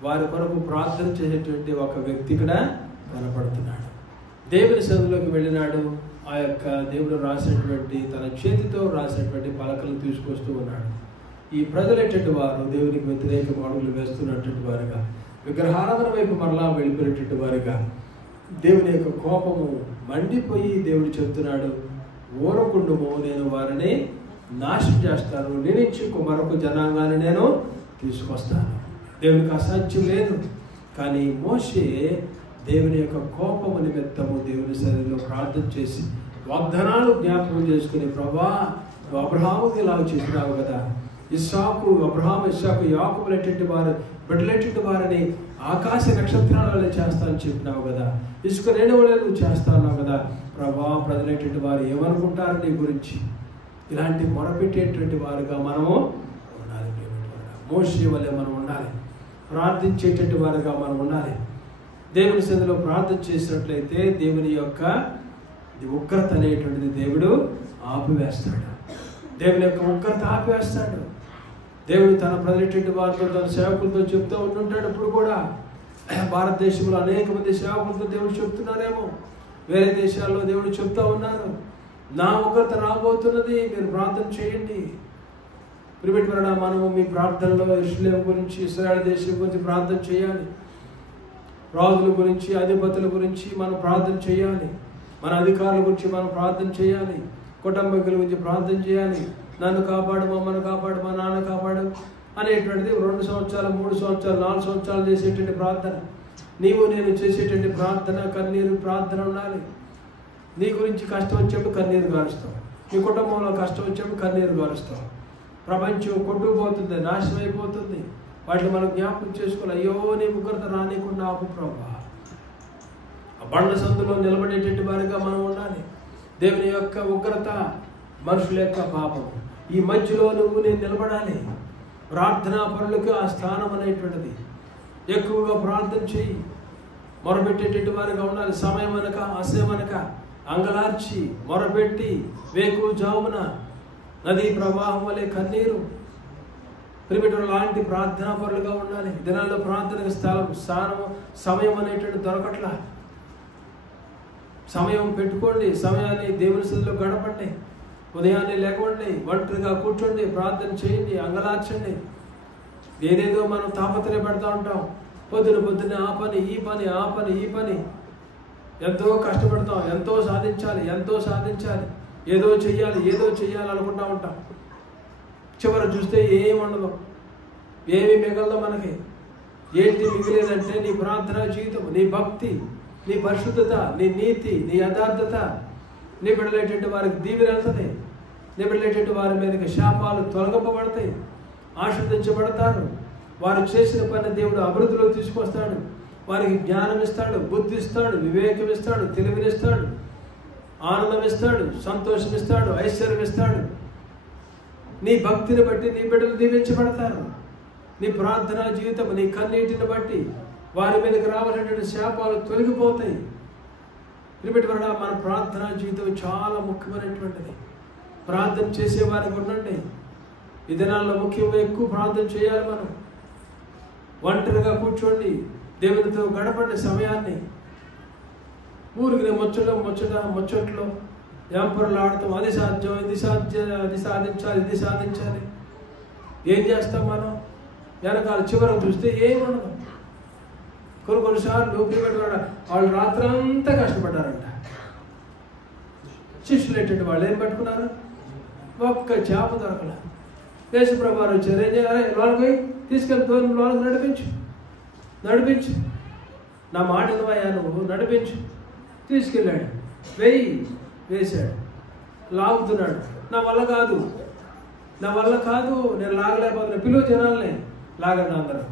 వారి కొరకు ప్రార్థన చేసేటువంటి ఒక వ్యక్తి ఇక్కడ కనపడుతున్నాడు. దేవుని సన్నిధిలోకి వెళ్ళినాడు. ఆ యొక్క దేవుడు రాసినటువంటి తన చేతితో రాసినటువంటి పలకలు తీసుకొస్తూ ఉన్నాడు. ఈ ప్రజలైనటువంటి వారు దేవునికి వ్యతిరేక అడుగులు వేస్తున్నటువంటి వారుగా, విగ్రహారాధన వైపు మరలా వెళ్ళిపోయినటువంటి వారుగా, దేవుని యొక్క కోపము మండిపోయి దేవుడు చెప్తున్నాడు, ఊరకుండుము, నేను వారిని నాశనం చేస్తాను, నిరించి మరొక జనాంగాన్ని నేను తీసుకొస్తాను. దేవునికి అసాధ్యం లేదు. కానీ మోషే దేవుని యొక్క కోపము నిమిత్తము దేవుని సన్నిధిలో ప్రార్థన చేసి వాగ్దానాలు జ్ఞాపకం చేసుకుని, ప్రభా నువ్వు అబ్రహాముకి ఇలా చెప్పినావు కదా, ఇస్సాకు, అబ్రహాము, ఇస్సాకు, యాకోబులైనటువంటి వారు బిడ్డలైనటువంటి వారిని ఆకాశ నక్షత్రాల వల్ల చేస్తానని చెప్పినావు కదా, ఇసుక రేణువుల నువ్వు చేస్తాన్నావు కదా, ప్రభా ప్రజలైనటువంటి వారు ఏమనుకుంటారు నీ గురించి? ఇలాంటి మొరపెట్టేటువంటి వారుగా మనము ఉండాలి. మోషే వల్లే మనం ఉండాలి. ప్రార్థించేటువంటి వారుగా మనం ఉండాలి. దేవుని సన్నిధిలో ప్రార్థన చేసినట్లయితే దేవుని యొక్క ఉగ్రత అనేటువంటిది దేవుడు ఆపివేస్తాడు. దేవుని యొక్క ఉగ్రత ఆపివేస్తాడు. దేవుడు తన ప్రజలైనటువంటి వారితో, తన సేవకులతో చెప్తూ ఉంటుంటాడు. ఇప్పుడు కూడా భారతదేశంలో అనేక మంది సేవకులతో దేవుడు చెప్తున్నారేమో, వేరే దేశాల్లో దేవుడు చెప్తూ ఉన్నారు, నా ఉగ్రత రాబోతున్నది, మీరు ప్రార్థన చేయండి. ప్రియమైన మనము మీ ప్రార్థనలో యెరూషలేము గురించి, ఇశ్రాయేలు దేశం గురించి ప్రార్థన చేయాలి. రాజుల గురించి, అధిపతుల గురించి మనం ప్రార్థన చేయాలి. మన అధికారుల గురించి మనం ప్రార్థన చేయాలి. కుటుంబీకుల గురించి ప్రార్థన చేయాలి. నన్ను కాపాడు, మమ్మల్ని కాపాడు, మా నాన్న కాపాడు అనేటువంటిది 2 సంవత్సరాలు, 3 సంవత్సరాలు, 4 సంవత్సరాలు చేసేటువంటి ప్రార్థన. నీవు నేను చేసేటువంటి ప్రార్థన, కన్నీరు ప్రార్థన ఉండాలి. నీ గురించి కష్టం వచ్చేప్పుడు కన్నీరు గారుస్తావు. నీ కుటుంబంలో కష్టం వచ్చేప్పుడు కన్నీరు గారుస్తావు. ప్రపంచం కొట్టుకుపోతుంది, నాశనం అయిపోతుంది. వాటిని మనం జ్ఞాపకం చేసుకోవాలి. అయ్యో నీ ఉగ్రత రానికుండా ఆపు ప్రభా. ఆ బండ సందులో నిలబడేటువంటి వారిగా మనం ఉండాలి. దేవుని యొక్క ఉగ్రత, మనుషుల యొక్క పాపం, ఈ మధ్యలో నువ్వు నేను నిలబడాలి. ప్రార్థనా పరులకు ఆ స్థానం అనేటువంటిది. ఎక్కువగా ప్రార్థన చేయి, మొరపెట్టేటువంటి వారిగా ఉండాలి. సమయం అనక అసమనక అంగలార్చి మొరపెట్టి వేకువ జామున నదీ ప్రవాహం వలె కన్నీరు ప్రిమిటర్ లాంటి ప్రార్థనా పరులుగా ఉండాలి. దినాల్లో ప్రార్థనకు స్థానం సమయం అనేటువంటి దొరకట్లా. సమయం పెట్టుకోండి, సమయాన్ని దేవుని సన్నిధిలో గడపండి. ఉదయాన్నే లేకండి, ఒంటరిగా కూర్చోండి, ప్రార్థన చేయండి, అంగలార్చండి. ఏదేదో మనం తాపత్రయపడతా ఉంటాం. పొద్దున ఆ పని, ఈ పని, ఆ పని, ఈ పని, ఎంతో కష్టపడతాం. ఎంతో సాధించాలి, ఏదో చెయ్యాలి అనుకుంటా ఉంటాం. చివరి చూస్తే ఏం ఉండదు. ఏమి మిగలదు మనకి. ఏంటి మిగిలేదంటే నీ ప్రార్థనా జీవితం, నీ భక్తి, నీ పరిశుద్ధత, నీ నీతి, నీ యథార్థత. నీ బిడ్డలేటువంటి వారికి దీవెన వెళ్తుంది. నీ బిడ్డలేటువంటి వారి మీదకి శాపాలు తొలగింపబడతాయి, ఆశీర్వదించబడతారు. వారు చేసిన పని దేవుడు అభివృద్ధిలో తీసుకొస్తాడు. వారికి జ్ఞానం ఇస్తాడు, బుద్ధి ఇస్తాడు, వివేకం ఇస్తాడు, తెలివినిస్తాడు, ఆనందం ఇస్తాడు, సంతోషం ఇస్తాడు, ఐశ్వర్యం ఇస్తాడు. నీ భక్తిని బట్టి నీ బిడ్డలు దీవించబడతారు. నీ ప్రార్థనా జీవితం, నీ కన్నీటిని బట్టి వారి మీదకి రావాలనేటువంటి శాపాలు తొలగిపోతాయి. ప్రియమైన మన ప్రార్థనా జీవితం చాలా ముఖ్యమైనటువంటిది. ప్రార్థన చేసేవారికి ఉండండి. ఈ దినాల్లో ముఖ్యంగా ఎక్కువ ప్రార్థన చేయాలి. మనం ఒంటరిగా కూర్చోండి, దేవునితో గడపండి సమయాన్ని. ఊరికి ముచ్చట్లో యాంపర్లు ఆడతాం. అది సాధ్యం, ఇది సాధించాలి, ఇది సాధించాలి. ఏం చేస్తాం మనం? వెనకాల చివరకు చూస్తే ఏమనదు. కొన్నిసార్లు వాళ్ళు రాత్రంతా కష్టపడ్డారంట. శిష్యులు వాళ్ళు ఏం పట్టుకున్నారు? ఒక్క చేప దొరకల. యేసుప్రభువారు వచ్చారు. ఏం చేయాలి? లోనకి తీసుకెళ్ళి తోని లోనకి నడిపించు, నా మాట ఇవ్వయా, నువ్వు నడిపించు. తీసుకెళ్ళాడు, వేశాడు, లాగుతున్నాడు. నా వల్ల కాదు, నేను లాగలేకపోతున్నా, పిలువ జనాలనే. లాగండి అందరూ.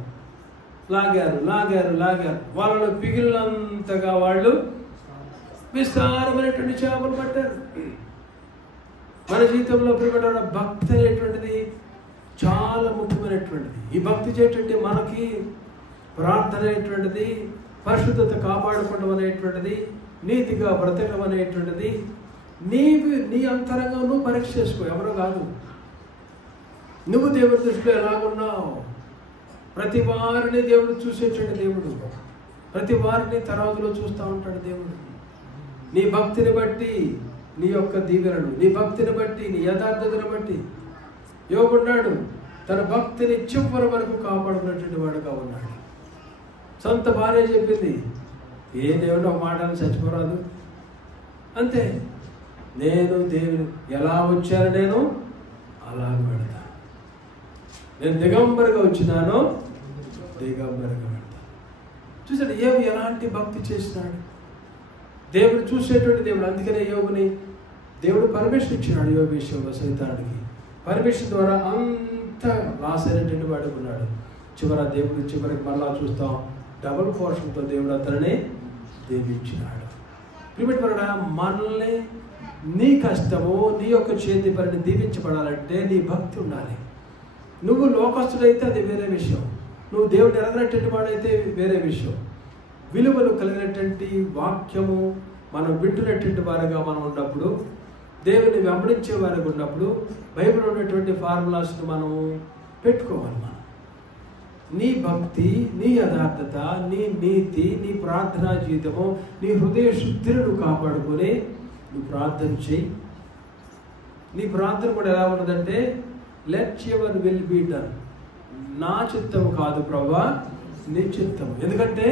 లాగారు. వాళ్ళలో పిగిలినంతగా వాళ్ళు విస్తారమైనటువంటి చేపలు పట్టారు. మన జీవితంలో ప్రియమైన భక్తి అనేటువంటిది చాలా ముఖ్యమైనటువంటిది. ఈ భక్తి చేయటువంటి మనకి ప్రార్థన అనేటువంటిది, పరిశుద్ధత కాపాడుకోవడం అనేటువంటిది, నీతిగా బ్రతకడం అనేటువంటిది నీ అంతరంగం నువ్వు పరీక్ష చేసుకో. ఎవరో కాదు. నువ్వు దేవుడి దృష్టిలో ఎలాగున్నావు? ప్రతి వారిని దేవుడు చూసేటువంటి దేవుడు. ప్రతి వారిని తరాజులో చూస్తూ ఉంటాడు దేవుడు. నీ భక్తిని బట్టి నీ యొక్క దీవెనలు, నీ భక్తిని బట్టి, నీ యథార్థతను బట్టి. యోగున్నాడు, తన భక్తిని చివరి వరకు కాపాడుకున్నటువంటి వాడుగా ఉన్నాడు. సొంత భార్య చెప్పింది, ఏ దేవుడు ఒక మాటలు చచ్చిపోరాదు అంతే. నేను దేవుని ఎలా వచ్చాను, నేను అలాగ పెడతాను. నేను దిగంబరిగా వచ్చినానో దిగంబరిగా పెడతాను. చూసాడు యోగు ఎలాంటి భక్తి చేసినాడు. దేవుడు చూసేటువంటి దేవుడు. అందుకనే యోగుని దేవుడు పర్మిషన్ ఇచ్చినాడు. యోగు విషయంలో సైతానికి పర్మిషన్ ద్వారా అంత లాస్ అయినటువంటి వాడు ఉన్నాడు. చివరికి మళ్ళా చూస్తాం, డబుల్ పోర్షన్తో దేవుడు అతనిని దీవించినాడు. ప్రియమైన మనల్ని నీ కష్టము, నీ యొక్క చేతి పనిని దీవించబడాలంటే నీ భక్తి ఉండాలి. నువ్వు లోకస్తుడైతే అది వేరే విషయం. నువ్వు దేవుడు ఎరగనటువంటి వాడైతే వేరే విషయం. విలువలు కలిగినటువంటి వాక్యము మనం వింటున్నటువంటి వారిగా మనం ఉన్నప్పుడు, దేవుని వెంబడించే వారిగా ఉన్నప్పుడు, బైబిల్ ఉన్నటువంటి ఫార్ములాస్ని మనం పెట్టుకోవాలి. మనం నీ భక్తి, నీ యథార్థత, నీ నీతి, నీ ప్రార్థనా జీవితము, నీ హృదయ శుద్ధిని నువ్వు కాపాడుకొని నువ్వు ప్రార్థన చేయి. నీ ప్రార్థన కూడా ఎలా ఉన్నదంటే, let your will be done. నా చిత్తము కాదు ప్రభువా, నీ చిత్తము. ఎందుకంటే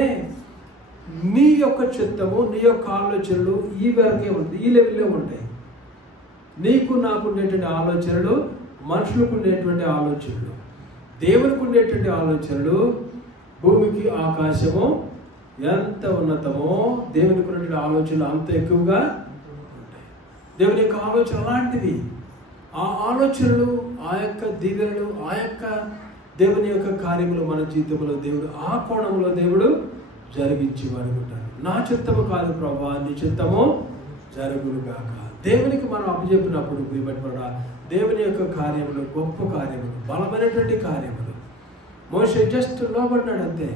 నీ యొక్క చిత్తము, నీ యొక్క ఆలోచనలు ఈ వరకే ఉంటాయి, ఈ లెవెల్లో ఉంటాయి. నీకు నాకు ఉండేటువంటి ఆలోచనలు, మనుషులకు ఉండేటువంటి ఆలోచనలు, దేవునికి ఉండేటువంటి ఆలోచనలు, భూమికి ఆకాశము ఎంత ఉన్నతమో దేవునికి ఉన్నటువంటి ఆలోచనలు అంత ఎక్కువగా ఉంటాయి. దేవుని యొక్క ఆలోచన అలాంటివి. ఆ ఆలోచనలు, ఆ యొక్క దీవెనలు, ఆ యొక్క దేవుని యొక్క కార్యములు మన జీవితంలో దేవుడు ఆ కోణంలో దేవుడు జరిగించి వాడుకుంటారు. నా చిత్తము కాదు ప్రభువా, నీ చిత్తము జరుగునుగాక. దేవునికి మనం అప్పచెప్పినప్పుడు ప్రియమైన దేవుని యొక్క కార్యములు, గొప్ప కార్యములు, బలమైనటువంటి కార్యములు. మోషే జస్ట్ లోబడ్డాడు అంతే.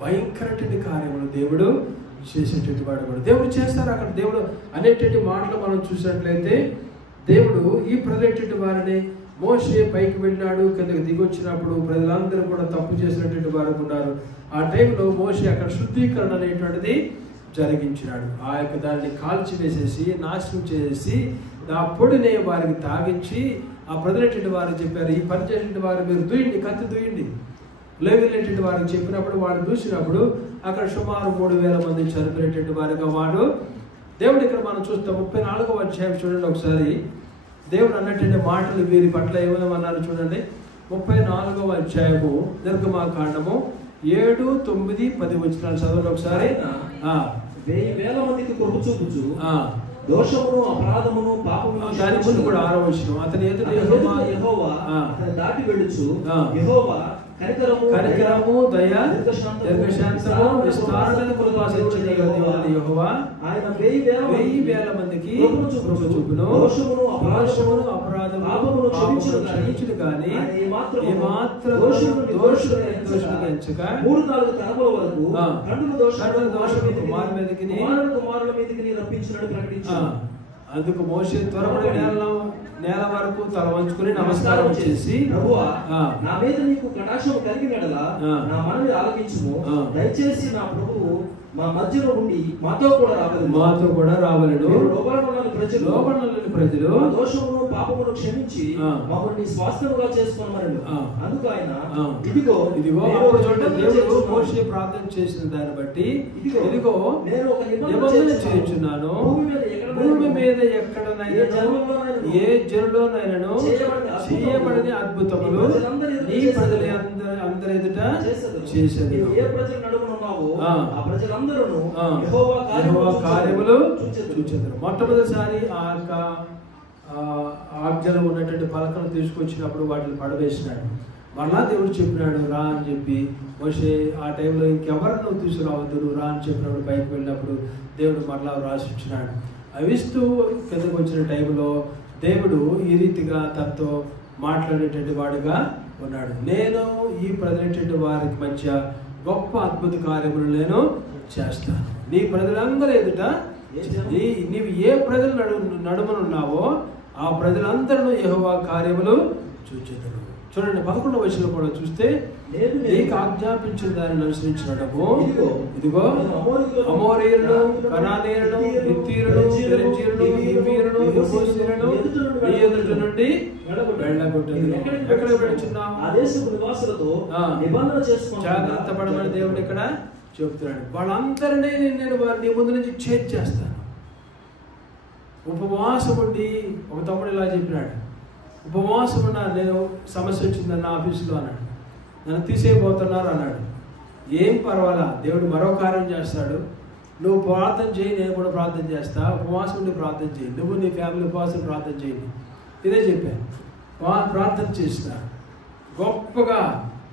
భయంకరటువంటి కార్యములు దేవుడు చేసేటువంటి వాడు కూడా దేవుడు చేస్తారు. అక్కడ దేవుడు అనేటువంటి మాటలు మనం చూసినట్లయితే, దేవుడు ఈ ప్రజలటువంటి వారిని, మోషే పైకి వెళ్ళాడు, కిందకి దిగొచ్చినప్పుడు ప్రజలందరూ కూడా తప్పు చేసినటువంటి వారు ఉన్నారు. ఆ టైంలో మోషే అక్కడ శుద్ధీకరణ అనేటువంటిది జరిగించినాడు. ఆ యొక్క దాన్ని కాల్చివేసేసి, నాశనం చేసి, ఆ పొడిని వారికి తాగించి, ఆ ప్రజలటువంటి వారికి చెప్పారు, ఈ పని చేసేటువంటి వారు మీరు దూయండి, కత్తి దూయండి. లేవిలేటువంటి వారికి చెప్పినప్పుడు వాడు దూసినప్పుడు అక్కడ సుమారు 3000 మంది చనిపోయినటువంటి వారిగా వాడు దేవుడు. ఇక్కడ మనం చూస్తాం 34వ అధ్యాయం చూడండి ఒకసారి. దేవుడు అన్నటువంటి మాటలు వీరి పట్ల ఏమన్నారు చూడండి. 34వ అధ్యాయము నిర్గమాకాండము 7, 9, 10 వచనాలు చదవండి ఒకసారి. 1000 మందికి కృప చూపుచు దోషమును అపరాధమును పాపమును దాని ముందు కూడా 6వ వచనం అతని ఎదుట యెహోవా అతని దాటి వెళ్ళుచు యెహోవా కనికరము దయ దీర్ఘశాంతము విస్తారమైన కృప చూపించిన యెహోవా ఆయన 1000 మందికి కృప చూపును దోషమును అపరాధమును పాపమును క్షమించును గాని ఏమాత్రం దోషులను ఎంచక 3-4 తరముల వరకు తండ్రుల దోషమును కుమారుల మీదకి రప్పించునని ప్రకటించాడు. అందుకు మోషే త్వరపడి నేల వరకు తల వంచుకుని నమస్కారం చేసి, ప్రభువా నా మీద నీకు కటాక్షం కలిగినడల నా మనవి ఆలకించుము. దయచేసి నా ప్రభువు మా మధ్యలో ఉండి మాతో కూడా రావలెను. లోబడలేని ప్రజలు దోషమును పాపమును క్షమించి మమ్మల్ని స్వాస్థ్యముగా చేసుకోమని. అందుకు ఆయన ఇదిగో దేవుడు మోషే ప్రార్థన చేసిన దాన్ని బట్టి ఇదిగో నేను ఒక నిబంధన చేయుచున్నాను. భూమి మీద ఎక్కడనైనా ఏ జనులోనైనాను చేయబడిన అద్భుతములు నీ ప్రజల అందరి ఎదుట చేసేది. ఏ ప్రజల నడుమున ఉన్నావో ఆ ప్రజలందరూ యెహోవా కార్యములు చూచెదరు. మొట్టమొదటిసారి ఆ యొక్క ఆజ్ఞలో ఉన్నటువంటి పలకలు తీసుకొచ్చినప్పుడు వాటిని పడవేసినాడు. మళ్ళా దేవుడు చెప్పినాడు రా అని చెప్పి. మోషే ఆ టైంలో ఇంకెవరు నువ్వు తీసుకురావద్దు, నువ్వు రా అని చెప్పినప్పుడు బయటకు వెళ్ళినప్పుడు దేవుడు మళ్ళా రాసి ఇచ్చినాడు. అవిస్తూ కిందకు వచ్చిన టైంలో దేవుడు ఈ రీతిగా తనతో మాట్లాడేటువంటి వాడుగా ఉన్నాడు. నేను ఈ ప్రజలైనటువంటి వారికి మధ్య గొప్ప అద్భుత కార్యములు నేను చేస్తాను. నీ ప్రజలందరూ ఎదుట నీవు ఏ ప్రజలు నడుమనున్నావో ఆ ప్రజలందరూ యెహోవా కార్యములు చూచెదరు. చూడండి 11వ వచనంలో కూడా చూస్తే, నీకు ఆజ్ఞాపించిన దానిని అనుసరించినటము ఇదిగో అమోరీయులను, కనానీయులను, హిత్తీయులను, పెరిజ్జీయులను, హివ్వీయులను, యెబూసీయులను నీ ఎదుట నుండి వెళ్ళగొట్టెదను. ఎక్కడ వెళ్తున్నావు? ఆ దేశపు నివాసులతో నిబంధన చేసుకుంటూ జాగ్రత్త పడమని దేవుడు ఇక్కడ చెప్తున్నాడు. వాళ్ళందరినీ నేను నీ ముందు నుంచి చేస్తాను. ఉపవాసం ఉండి ఒక తమ్ముడు ఇలా చెప్పినాడు, ఉపవాసం ఉన్నా నేను సమస్య వచ్చిందన్న ఆఫీసులో అన్నాడు, నన్ను తీసేయబోతున్నారు అన్నాడు. ఏం పర్వాలా, దేవుడు మరో కార్యం చేస్తాడు. నువ్వు ప్రార్థన చేయి, నేను కూడా ప్రార్థన చేస్తా. ఉపవాసం ఉండి ప్రార్థన చేయి, నువ్వు నీ ఫ్యామిలీ ఉపవాసం ప్రార్థన చేయండి. ఇదే చెప్పాను. ప్రార్థన చేసిన గొప్పగా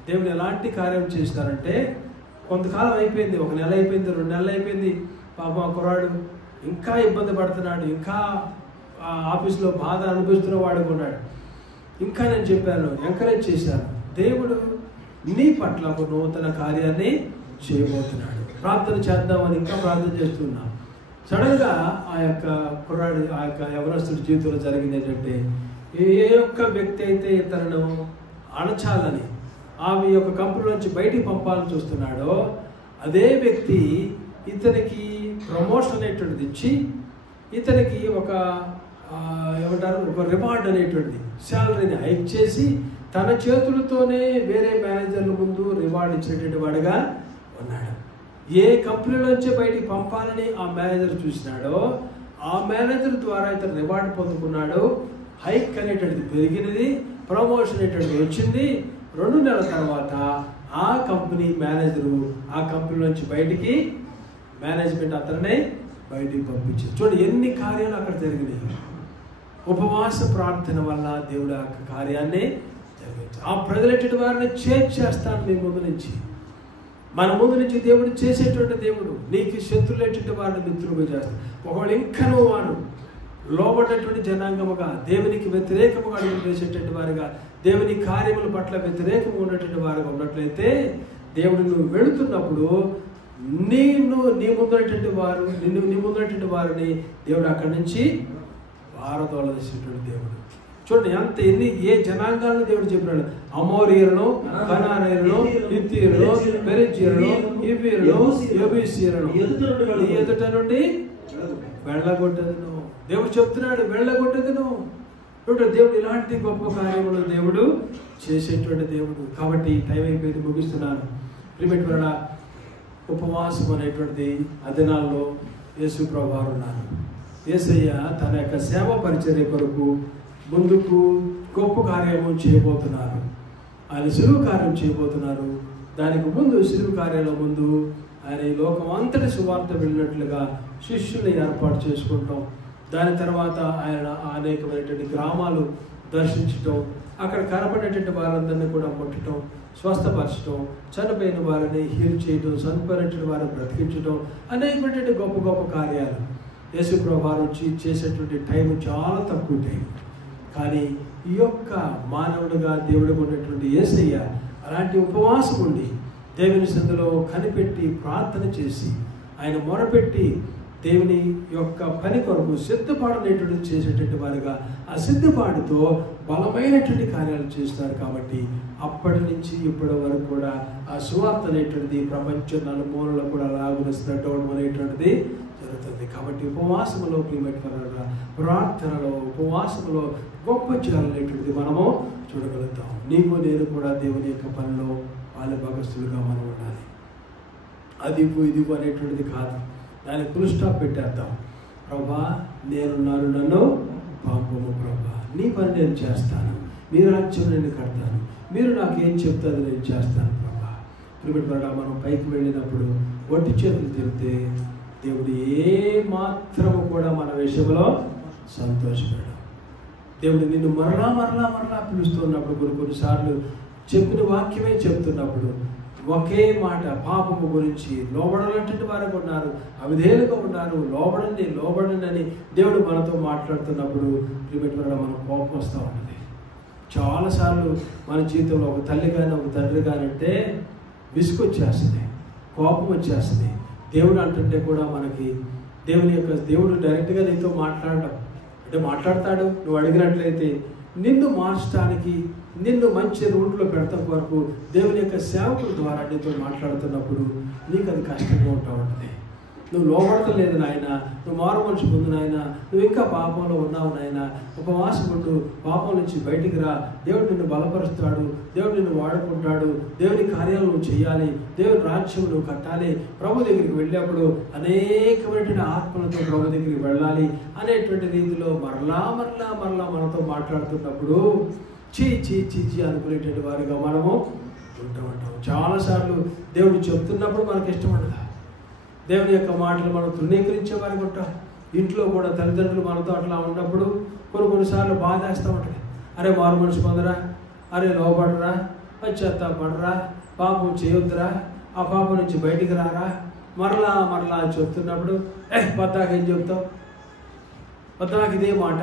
దేవుడు ఎలాంటి కార్యం చేస్తారంటే, కొంతకాలం అయిపోయింది, 1 నెల అయిపోయింది, 2 నెలలు అయిపోయింది. పాపం ఆ కుర్రాడు ఇంకా ఇబ్బంది పడుతున్నాడు, ఇంకా ఆఫీస్లో బాధ అనుభవిస్తున్న వాడుగా ఉన్నాడు. ఇంకా నేను చెప్పాను, ఎంకరేజ్ చేశాను, దేవుడు నీ పట్ల ఒక నూతన కార్యాన్ని చేయబోతున్నాడు, ప్రార్థన చేద్దామని ఇంకా ప్రార్థన చేస్తున్నా. సడన్గా ఆ యొక్క కుర్రాడు, ఆ యొక్క యవనస్తుడి జీవితంలో జరిగింది ఏంటంటే, ఏ ఒక్క వ్యక్తి అయితే తనను అణచాలని ఆమె యొక్క కంపెనీ నుంచి బయటికి పంపాలని చూస్తున్నాడో అదే వ్యక్తి ఇతనికి ప్రమోషన్ అనేటువంటిది ఇచ్చి ఇతనికి ఒక రివార్డ్ అనేటువంటిది, శాలరీని హైక్ చేసి తన చేతులతోనే వేరే మేనేజర్ల ముందు రివార్డ్ ఇచ్చినటువంటి వాడుగా ఉన్నాడు. ఏ కంపెనీలోంచి బయటికి పంపాలని ఆ మేనేజర్ చూసినాడో ఆ మేనేజర్ ద్వారా ఇతను రివార్డ్ పొందుకున్నాడు. హైక్ అనేటువంటిది పెరిగినది, ప్రమోషన్ అనేటువంటిది వచ్చింది. 2 నెలల తర్వాత ఆ కంపెనీ మేనేజరు ఆ కంపెనీ నుంచి బయటికి మేనేజ్మెంట్ అతనే బయటికి పంపించారు. చూడండి ఎన్ని కార్యాలు అక్కడ జరిగినాయి. ఉపవాస ప్రార్థన వల్ల దేవుడు ఆ కార్యాన్ని జరిగించారు. ఆ ప్రజలెట్టి వారిని చేస్తాను మీ ముందు నుంచి. మన ముందు నుంచి దేవుడు చేసేటువంటి దేవుడు నీకు శత్రులేటువంటి వారిని మిత్రులుగా చేస్తాడు. ఒకవేళ ఇంకా నువ్వు వారు లోబడినటువంటి జనాంగముగా దేవునికి వ్యతిరేకముగా అడుగులు వేసేటువంటి వారుగా, దేవుని కార్యముల పట్ల వ్యతిరేకంగా ఉన్నటువంటి వారుగా ఉన్నట్లయితే దేవుడు నువ్వు వెళుతున్నప్పుడు నీ ముందున్నటువంటి వారిని దేవుడు అక్కడి నుంచి పారదోలదీసేటువంటి దేవుడు. చూడండి ఏ జనాంగాలను దేవుడు చెప్పినాడు. అమోరీయులను, కనానీయులను, హిత్తీయులను, పెరిజ్జీయులను, హివ్వీయులను, యెబూసీయులను నీ ఎదుట నుండి వెళ్ళగొట్టెదను. దేవుడు చెప్తున్నాడు, వెళ్ళగొట్టెదను. దేవుడు ఇలాంటి గొప్ప కార్యములు దేవుడు చేసేటువంటి దేవుడు. కాబట్టి టైం అయిపోయింది, ముగిస్తున్నాను. ప్రియమైన ఉపవాసం అనేటువంటిది అదినాల్లో యేసు ప్రభువారు ఉన్నారు. యేసయ్య తన యొక్క సేవ పరిచర్య కొరకు ముందుకు గొప్ప కార్యము చేయబోతున్నారు. ఆయన సిలువ కార్యం చేయబోతున్నారు. దానికి ముందు సిలువ కార్యాల ముందు ఆయన ఈ లోకం అంతటి సువార్త వెళ్ళినట్లుగా శిష్యుల్ని ఏర్పాటు చేసుకుంటాం. దాని తర్వాత ఆయన అనేకమైనటువంటి గ్రామాలు దర్శించటం, అక్కడ కనపడేటువంటి వారందరినీ కూడా ముట్టడం, స్వస్థపరచడం, చనిపోయిన వారిని హీల్ చేయడం, చనిపోయినటువంటి వారిని బ్రతికించడం, అనేకమైనటువంటి గొప్ప గొప్ప కార్యాలు యేసుప్రభువు వారు వచ్చి చేసేటువంటి టైం చాలా తక్కువ టైం. కానీ ఈ యొక్క మానవుడిగా దేవుడిగా ఉన్నటువంటి యేసయ్య అలాంటి ఉపవాసం ఉండి దేవుని సన్నిధిలో కనిపెట్టి ప్రార్థన చేసి ఆయన మొరపెట్టి దేవుని యొక్క పని కొరకు సిద్ధపాడనేటువంటి చేసేటువంటి వారుగా ఆ సిద్ధపాటుతో బలమైనటువంటి కార్యాలు చేస్తారు. కాబట్టి అప్పటి నుంచి ఇప్పటి వరకు కూడా ఆ సువార్త అనేటువంటిది ప్రపంచం నలుమూలలో కూడా లాగున స్ప్రెడ్ అవడం అనేటువంటిది జరుగుతుంది. కాబట్టి ఉపవాసములో ప్రియమైనటువంటి ప్రార్థనలో ఉపవాసములో గొప్ప చేయాలనేటువంటిది మనము చూడగలుగుతాం. నీకు నేను కూడా దేవుని యొక్క పనిలో వాళ్ళ భాగస్తులుగా మనం ఉండాలి. అది ఇది అనేటువంటిది కాదు. దానికి ఫుల్ స్టాప్ పెట్టేద్దాం. ప్రభా నేనున్నాను, నన్ను పంపుము ప్రభా, నీ పని నేను చేస్తాను, మీ రాజ్యం నేను కడతాను, మీరు నాకేం చెప్తారో నేను చేస్తాను ప్రభా. ప్రియమైనటువంటి మనం పైకి వెళ్ళినప్పుడు ఒట్టి చేతులు తిరిగితే దేవుడు ఏ మాత్రము కూడా మన విషయంలో సంతోషపడడు. దేవుడు నిన్ను మరలా మరలా మరలా పిలుస్తున్నప్పుడు కొన్నిసార్లు చెప్పిన వాక్యమే చెప్తున్నప్పుడు ఒకే మాట పాపము గురించి లోబడాలంటే వారికి ఉన్నారు, అవిధేయులుగా ఉన్నారు, లోబడండి అని దేవుడు మనతో మాట్లాడుతున్నప్పుడు ప్రియమైనటువంటి మన కోపం వస్తూ ఉంటుంది. చాలాసార్లు మన జీవితంలో ఒక తల్లి కానీ ఒక తండ్రి కానీ అంటే విసుగు వచ్చేస్తుంది, కోపం వచ్చేస్తుంది. దేవుడు అంటుంటే కూడా మనకి దేవుడు డైరెక్ట్గా నీతో మాట్లాడడం అంటే మాట్లాడతాడు. నువ్వు అడిగినట్లయితే నిన్ను మార్చడానికి, నిన్ను మంచి రూట్లో పెడతాం వరకు దేవుని యొక్క సేవకుల ద్వారా నీతో మాట్లాడుతున్నప్పుడు నీకు అది కష్టంగా ఉంటా ఉంటుంది. నువ్వు లోపడతలేదు నాయన, నువ్వు మారు మనిషి ముందు నాయన, నువ్వు ఇంకా పాపంలో ఉన్నావు నాయన, ఉపవాసం ఉండు, పాపం నుంచి బయటికి రా, దేవుడు నిన్ను బలపరుస్తాడు, దేవుడు నిన్ను వాడుకుంటాడు, దేవుని కార్యాలు నువ్వు చేయాలి, దేవుని రాజ్యం నువ్వు కట్టాలి, ప్రభు దగ్గరికి వెళ్ళినప్పుడు అనేకమైన ఆత్మలతో ప్రభు దగ్గరికి వెళ్ళాలి అనేటువంటి రీతిలో మరలా మరలా మరలా మనతో మాట్లాడుతున్నప్పుడు చీ చీ చీ చీ అనుకునేటువంటి వారిగా మనము ఉంటాం. చాలాసార్లు దేవుడు చెప్తున్నప్పుడు మనకి ఇష్టం ఉండదు. దేవుని యొక్క మాటలు మనం తృణీకరించే వారికి ఉంటాం. ఇంట్లో కూడా తల్లిదండ్రులు మనతో అట్లా ఉన్నప్పుడు కొన్నిసార్లు బాధ వేస్తూ ఉంటుంది. అరే మారు మనిషి పొందరా, అరే లోపడరా, పశ్చాత్తాపడరా, పాపం చేయొద్దురా, ఆ పాపం నుంచి బయటికి రారా, మరలా మరలా చెప్తున్నప్పుడు పద్దాకి ఏం చెప్తావు, పద్దాకి ఇదే మాట,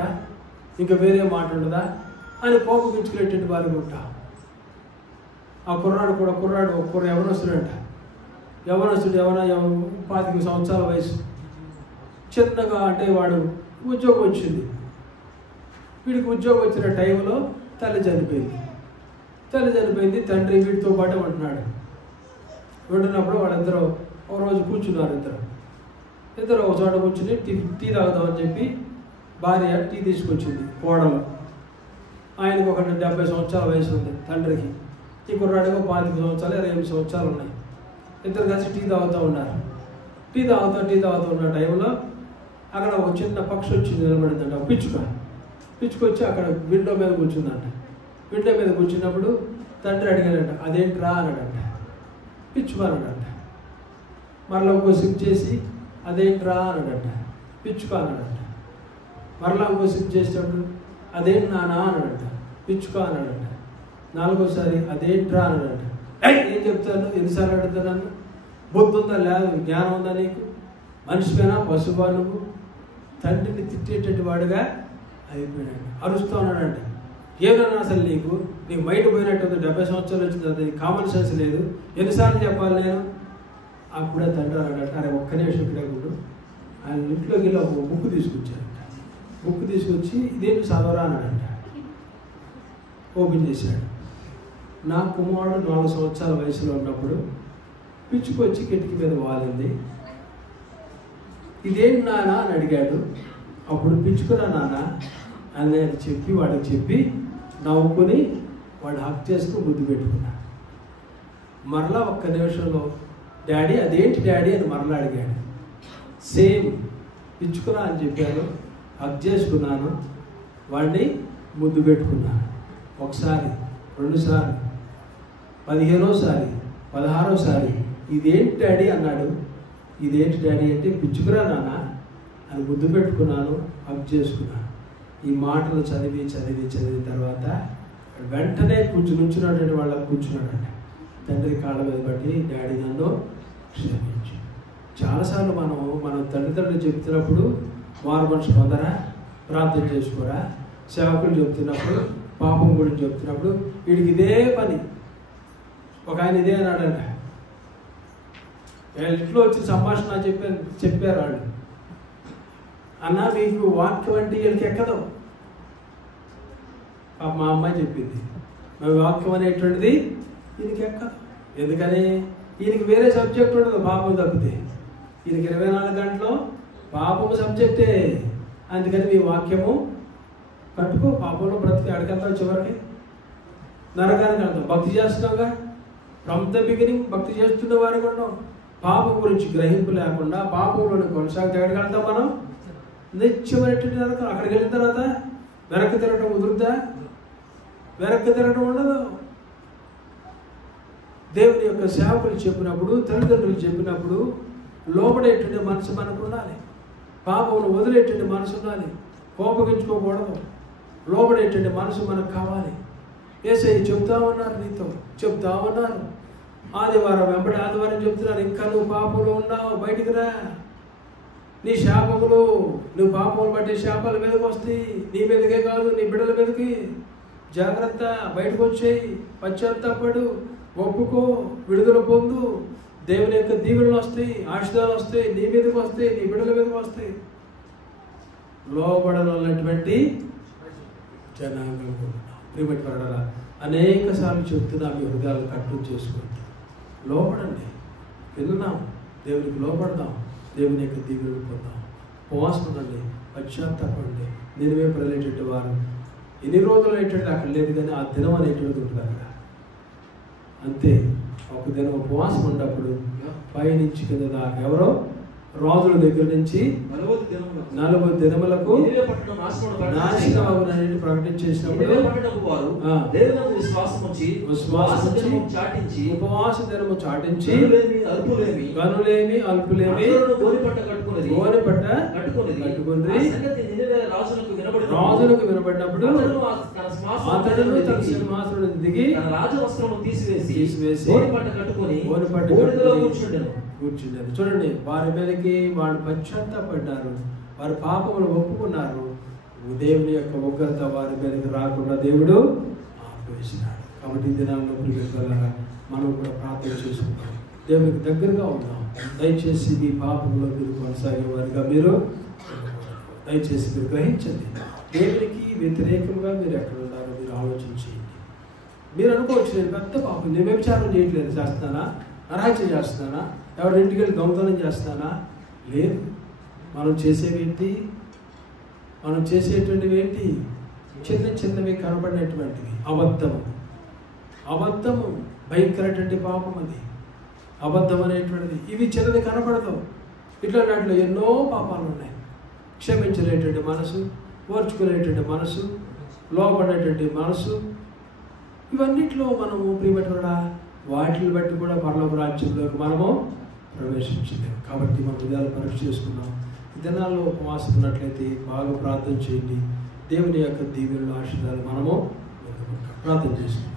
ఇంకా వేరే మాట ఉండదా అని కోపగించుకునేటువంటి వారికి ఉంటా. ఆ కుర్రాడు యవనస్తుడు 25 సంవత్సరాల వయసు, చిన్నగా అంటే వాడు ఉద్యోగం వచ్చింది. వీడికి ఉద్యోగం వచ్చిన టైంలో తల్లి చనిపోయింది. తండ్రి వీడితో పాటు ఉంటున్నప్పుడు వాళ్ళిద్దరూ ఒక రోజు కూర్చున్నారు. ఇద్దరు ఒక చోట కూర్చుని టీ తాగుదామని చెప్పి భార్య టీ తీసుకొచ్చింది. కోడలు ఆయనకు ఒక 70 సంవత్సరాల వయసు ఉంది తండ్రికి, ఈ కుర్రాడికి 25 సంవత్సరాలు 28 సంవత్సరాలు ఉన్నాయి. ఇద్దరు కలిసి టీ తాగుతూ ఉన్నారు. టీ తాగుతూ ఉన్న టైంలో అక్కడ ఒక చిన్న పక్షి వచ్చి నిలబడిందంట, ఒక పిచ్చుకొచ్చి అక్కడ విండో మీద కూర్చుందంట. విండో మీద కూర్చున్నప్పుడు తండ్రి అడిగాడంట, అదేంట్రా అన్నాడంట, పిచ్చుక అన్నాడంట. మరలా ఇంకో సిప్ చేసి అదేంట్రా అన్నాడంట, పిచ్చుక అన్నాడంట. మరలా ఇంకో సిప్ చేసేటప్పుడు అదేంటి నానా అన్నాడంట, పిచ్చుక అన్నాడంట. 4వసారి అదేంట్రా అన్నాడంట. ఏం చెప్తాను, ఎన్నిసార్లు అడుగుతాను, బుద్ధి ఉందా లేదు, జ్ఞానం ఉందా నీకు, మనిషిపైనా పశువా నువ్వు, తండ్రిని తిట్టేటటువంటి వాడుగా అయిపోయాడు. అరుస్తూ ఉన్నాడంట. ఏమన్నా అసలు నీకు మైండ్ పోయినట్టు 70 సంవత్సరాలు వచ్చింది, అది కామన్ సెన్స్ లేదు, ఎన్నిసార్లు చెప్పాలి నేను. అప్పుడే తండ్రి అన్నాడట, అరే ఒక్క నిమిషం ఇక్కడే కూడా ఆయన ఇంట్లోకి వెళ్ళి ఒక బుక్ తీసుకొచ్చాడంట. బుక్ తీసుకొచ్చి ఇదేంటి చదవరా అన్నాడంట. ఓపెన్ చేశాడు. నా కుమారుడు 4 సంవత్సరాల వయసులో ఉన్నప్పుడు పిచ్చుకొచ్చి కిటికీ మీద వాలింది, ఇదేంటి నాన్న అని అడిగాడు. అప్పుడు పిచ్చుకున్నా నాన్న అని నేను వాడికి చెప్పి నవ్వుకొని వాడు హక్ చేసుకుని ముద్దు పెట్టుకున్నాడు. మరలా ఒక్క నిమిషంలో డాడీ అదేంటి డాడీ అని మరలా అడిగాడు. సేమ్ పిచ్చుకున్నా అని చెప్పాను, హక్ చేసుకున్నాను, వాడిని ముద్దు పెట్టుకున్నాను. ఒకసారి 2 సార్లు 15వసారి 16వసారి ఇదేంటి డాడీ అన్నాడు. ఇదేంటి డాడీ అంటే పిచ్చుకురా నాన్న అని ముద్దు పెట్టుకున్నాను, హగ్ చేసుకున్నాను. ఈ మాటలు చదివిన తర్వాత వెంటనే నుంచున్నటువంటి వాళ్ళకి కూర్చున్నాడంట. తండ్రి కాళ్ళ మీద బట్టి డాడీ నన్ను క్షమించు. చాలాసార్లు మనం తల్లిదండ్రులు చెప్తున్నప్పుడు మారు మనసు పొందరా, ప్రార్థన చేసుకోరా, సేవకులు చెప్తున్నప్పుడు పాపం గురించి చెప్తున్నప్పుడు వీడికి ఇదే పని. ఒక ఆయన ఇదే అన్నాడంట, ఇంట్లో వచ్చి సంభాషణ చెప్పారు వాళ్ళు, అన్న మీకు వాక్యం అంటే వీళ్ళకి ఎక్కదు. మా అమ్మాయి చెప్పింది, మా వాక్యం అనేటువంటిది ఈయనకి ఎక్కదు. ఎందుకని ఈయనకి వేరే సబ్జెక్ట్ ఉండదు పాపం తప్పితే. ఈయనకి 24 గంటలు పాపము సబ్జెక్టే. అందుకని మీ వాక్యము కట్టుకో, పాపంలో బ్రతికి అడగలుగుతాం, చివరికి నరకానికి వెళ్తాం. భక్తి చేస్తున్నావుగా, ఫ్రమ్ ద బిగినింగ్ భక్తి చేస్తున్న వారికి ఉన్నాం. పాపం గురించి గ్రహింపు లేకుండా పాపంలోని కొనసాగితే ఎక్కడికి వెళ్తాం మనం? నిత్యమైనటువంటి నరకం. అక్కడికి వెళ్ళిన తర్వాత వెనక్కి తిరగటం కుదురుతా? వెనక్కి తిరగటం ఉండదు. దేవుని యొక్క సేవకులు చెప్పినప్పుడు, తల్లిదండ్రులు చెప్పినప్పుడు లోపడేటువంటి మనసు మనకు ఉండాలి. పాపమును వదిలేటువంటి మనసు ఉండాలి. కోపగించుకోకూడదు. లోపడేటువంటి మనసు మనకు కావాలి. యేసయ్య చెప్తా ఉన్నారు, నీతో చెప్తా ఉన్నారు. ఆదివారం వెంబడి ఆదివారం చెప్తున్నారు, ఇంకా నువ్వు పాపంలో ఉన్నావు, బయటికి రా. నీ శాపములు, నువ్వు పాపములు బట్టి శాపాల మీదకి వస్తాయి. నీ మీదకే కాదు, నీ బిడ్డల మీదకి. జాగ్రత్త, బయటకు వచ్చేయి, పశ్చాత్తాపడు, ఒప్పుకో, విడుదల పొందు. దేవుని యొక్క దీవెనలు వస్తాయి, ఆశీర్వాదాలు వస్తాయి, నీ మీదకి వస్తాయి, నీ బిడ్డల మీదకి వస్తాయి. లోబడనటువంటి జనాంగం ప్రియపడరా, అనేక సార్లు చెప్తున్నా, మీ హృదయాలు కట్టు చేసుకోండి. లోపడండి, విన్నాం, దేవునికి లోపడదాం, దేవుని యొక్క దీవెనలు పొందాం. ఉపవాసం ఉండండి, పశ్చాత్తాపండి. నినివే ప్రజలైనటువంటి వారు ఎన్ని రోజులు అనేటువంటి అక్కడ లేదు, కానీ ఆ దినం అనేటువంటిది ఉంటుంది అక్కడ. అంతే, ఒక దినం ఉపవాసం ఉన్నప్పుడు పైనుంచి కింద దాకా ఎవరో రాజుల దగ్గర నుంచి 40 దినములకు నాశనం ప్రకటించేసినప్పుడు ఉపవాస దినము చాటించి గనులేమి అల్పులేమి గోనెపట్ట కట్టుకుని రాజులకు వినబడినప్పుడు అతడును తన సింహాసనం దిగి రాజవస్త్రము తీసివేసి కట్టుకొని కూర్చుంటారు. చూడండి, వారి మీదకి వాళ్ళు పశ్చాత్తాపడ్డారు, వారి పాపములు ఒప్పుకున్నారు. దేవుని యొక్క ఉగ్రత వారి మీదకి రాకుండా దేవుడు ఆపేసినాడు. కాబట్టి ఈ దినాల్లో ప్రియలారా మనం కూడా ప్రార్థన చేసుకుంటాం, దేవునికి దగ్గరగా ఉన్నాం. దయచేసి మీ పాపంలో మీరు కొనసాగే వారిగా మీరు దయచేసి మీరు గ్రహించండి. దేవునికి వ్యతిరేకంగా మీరు ఎక్కడ ఉన్నారో మీరు ఆలోచించేయండి. మీరు అనుకోవచ్చు, నేను పెద్ద పాపం, నేను వ్యభిచారం చేయట్లేదు, చేస్తున్నానా, అరాచం చేస్తున్నానా, ఎవరి ఇంటికి వెళ్ళి దొంగతనం చేస్తున్నానా? లేదు. మనం చేసేవేంటి? మనం చేసేటువంటివి ఏంటి? చిన్నవి కనబడినటువంటివి. అబద్ధము భయంకరటువంటి పాపం అది. అబద్ధం అనేటువంటిది ఇవి చిన్నది కనపడదు. ఇట్లా వాటిలో ఎన్నో పాపాలు ఉన్నాయి. క్షమించలేటువంటి మనసు, ఓర్చుకునేటువంటి మనసు, లోపడేటువంటి మనసు, ఇవన్నిట్లో మనము ప్రియపట్టుడా వాటిని బట్టి కూడా పరలోక రాజ్యంలోకి మనము ప్రవేశించలేము. కాబట్టి మనం హృదయాలు పరీక్ష చేసుకున్నాం. ఈ దినాల్లో ఉపవాసం ఉన్నట్లయితే బాగా ప్రార్థన చేయండి. దేవుని యొక్క దీవెనలు ఆశీర్వాదాలు మనము ప్రార్థన చేసుకుంటాం.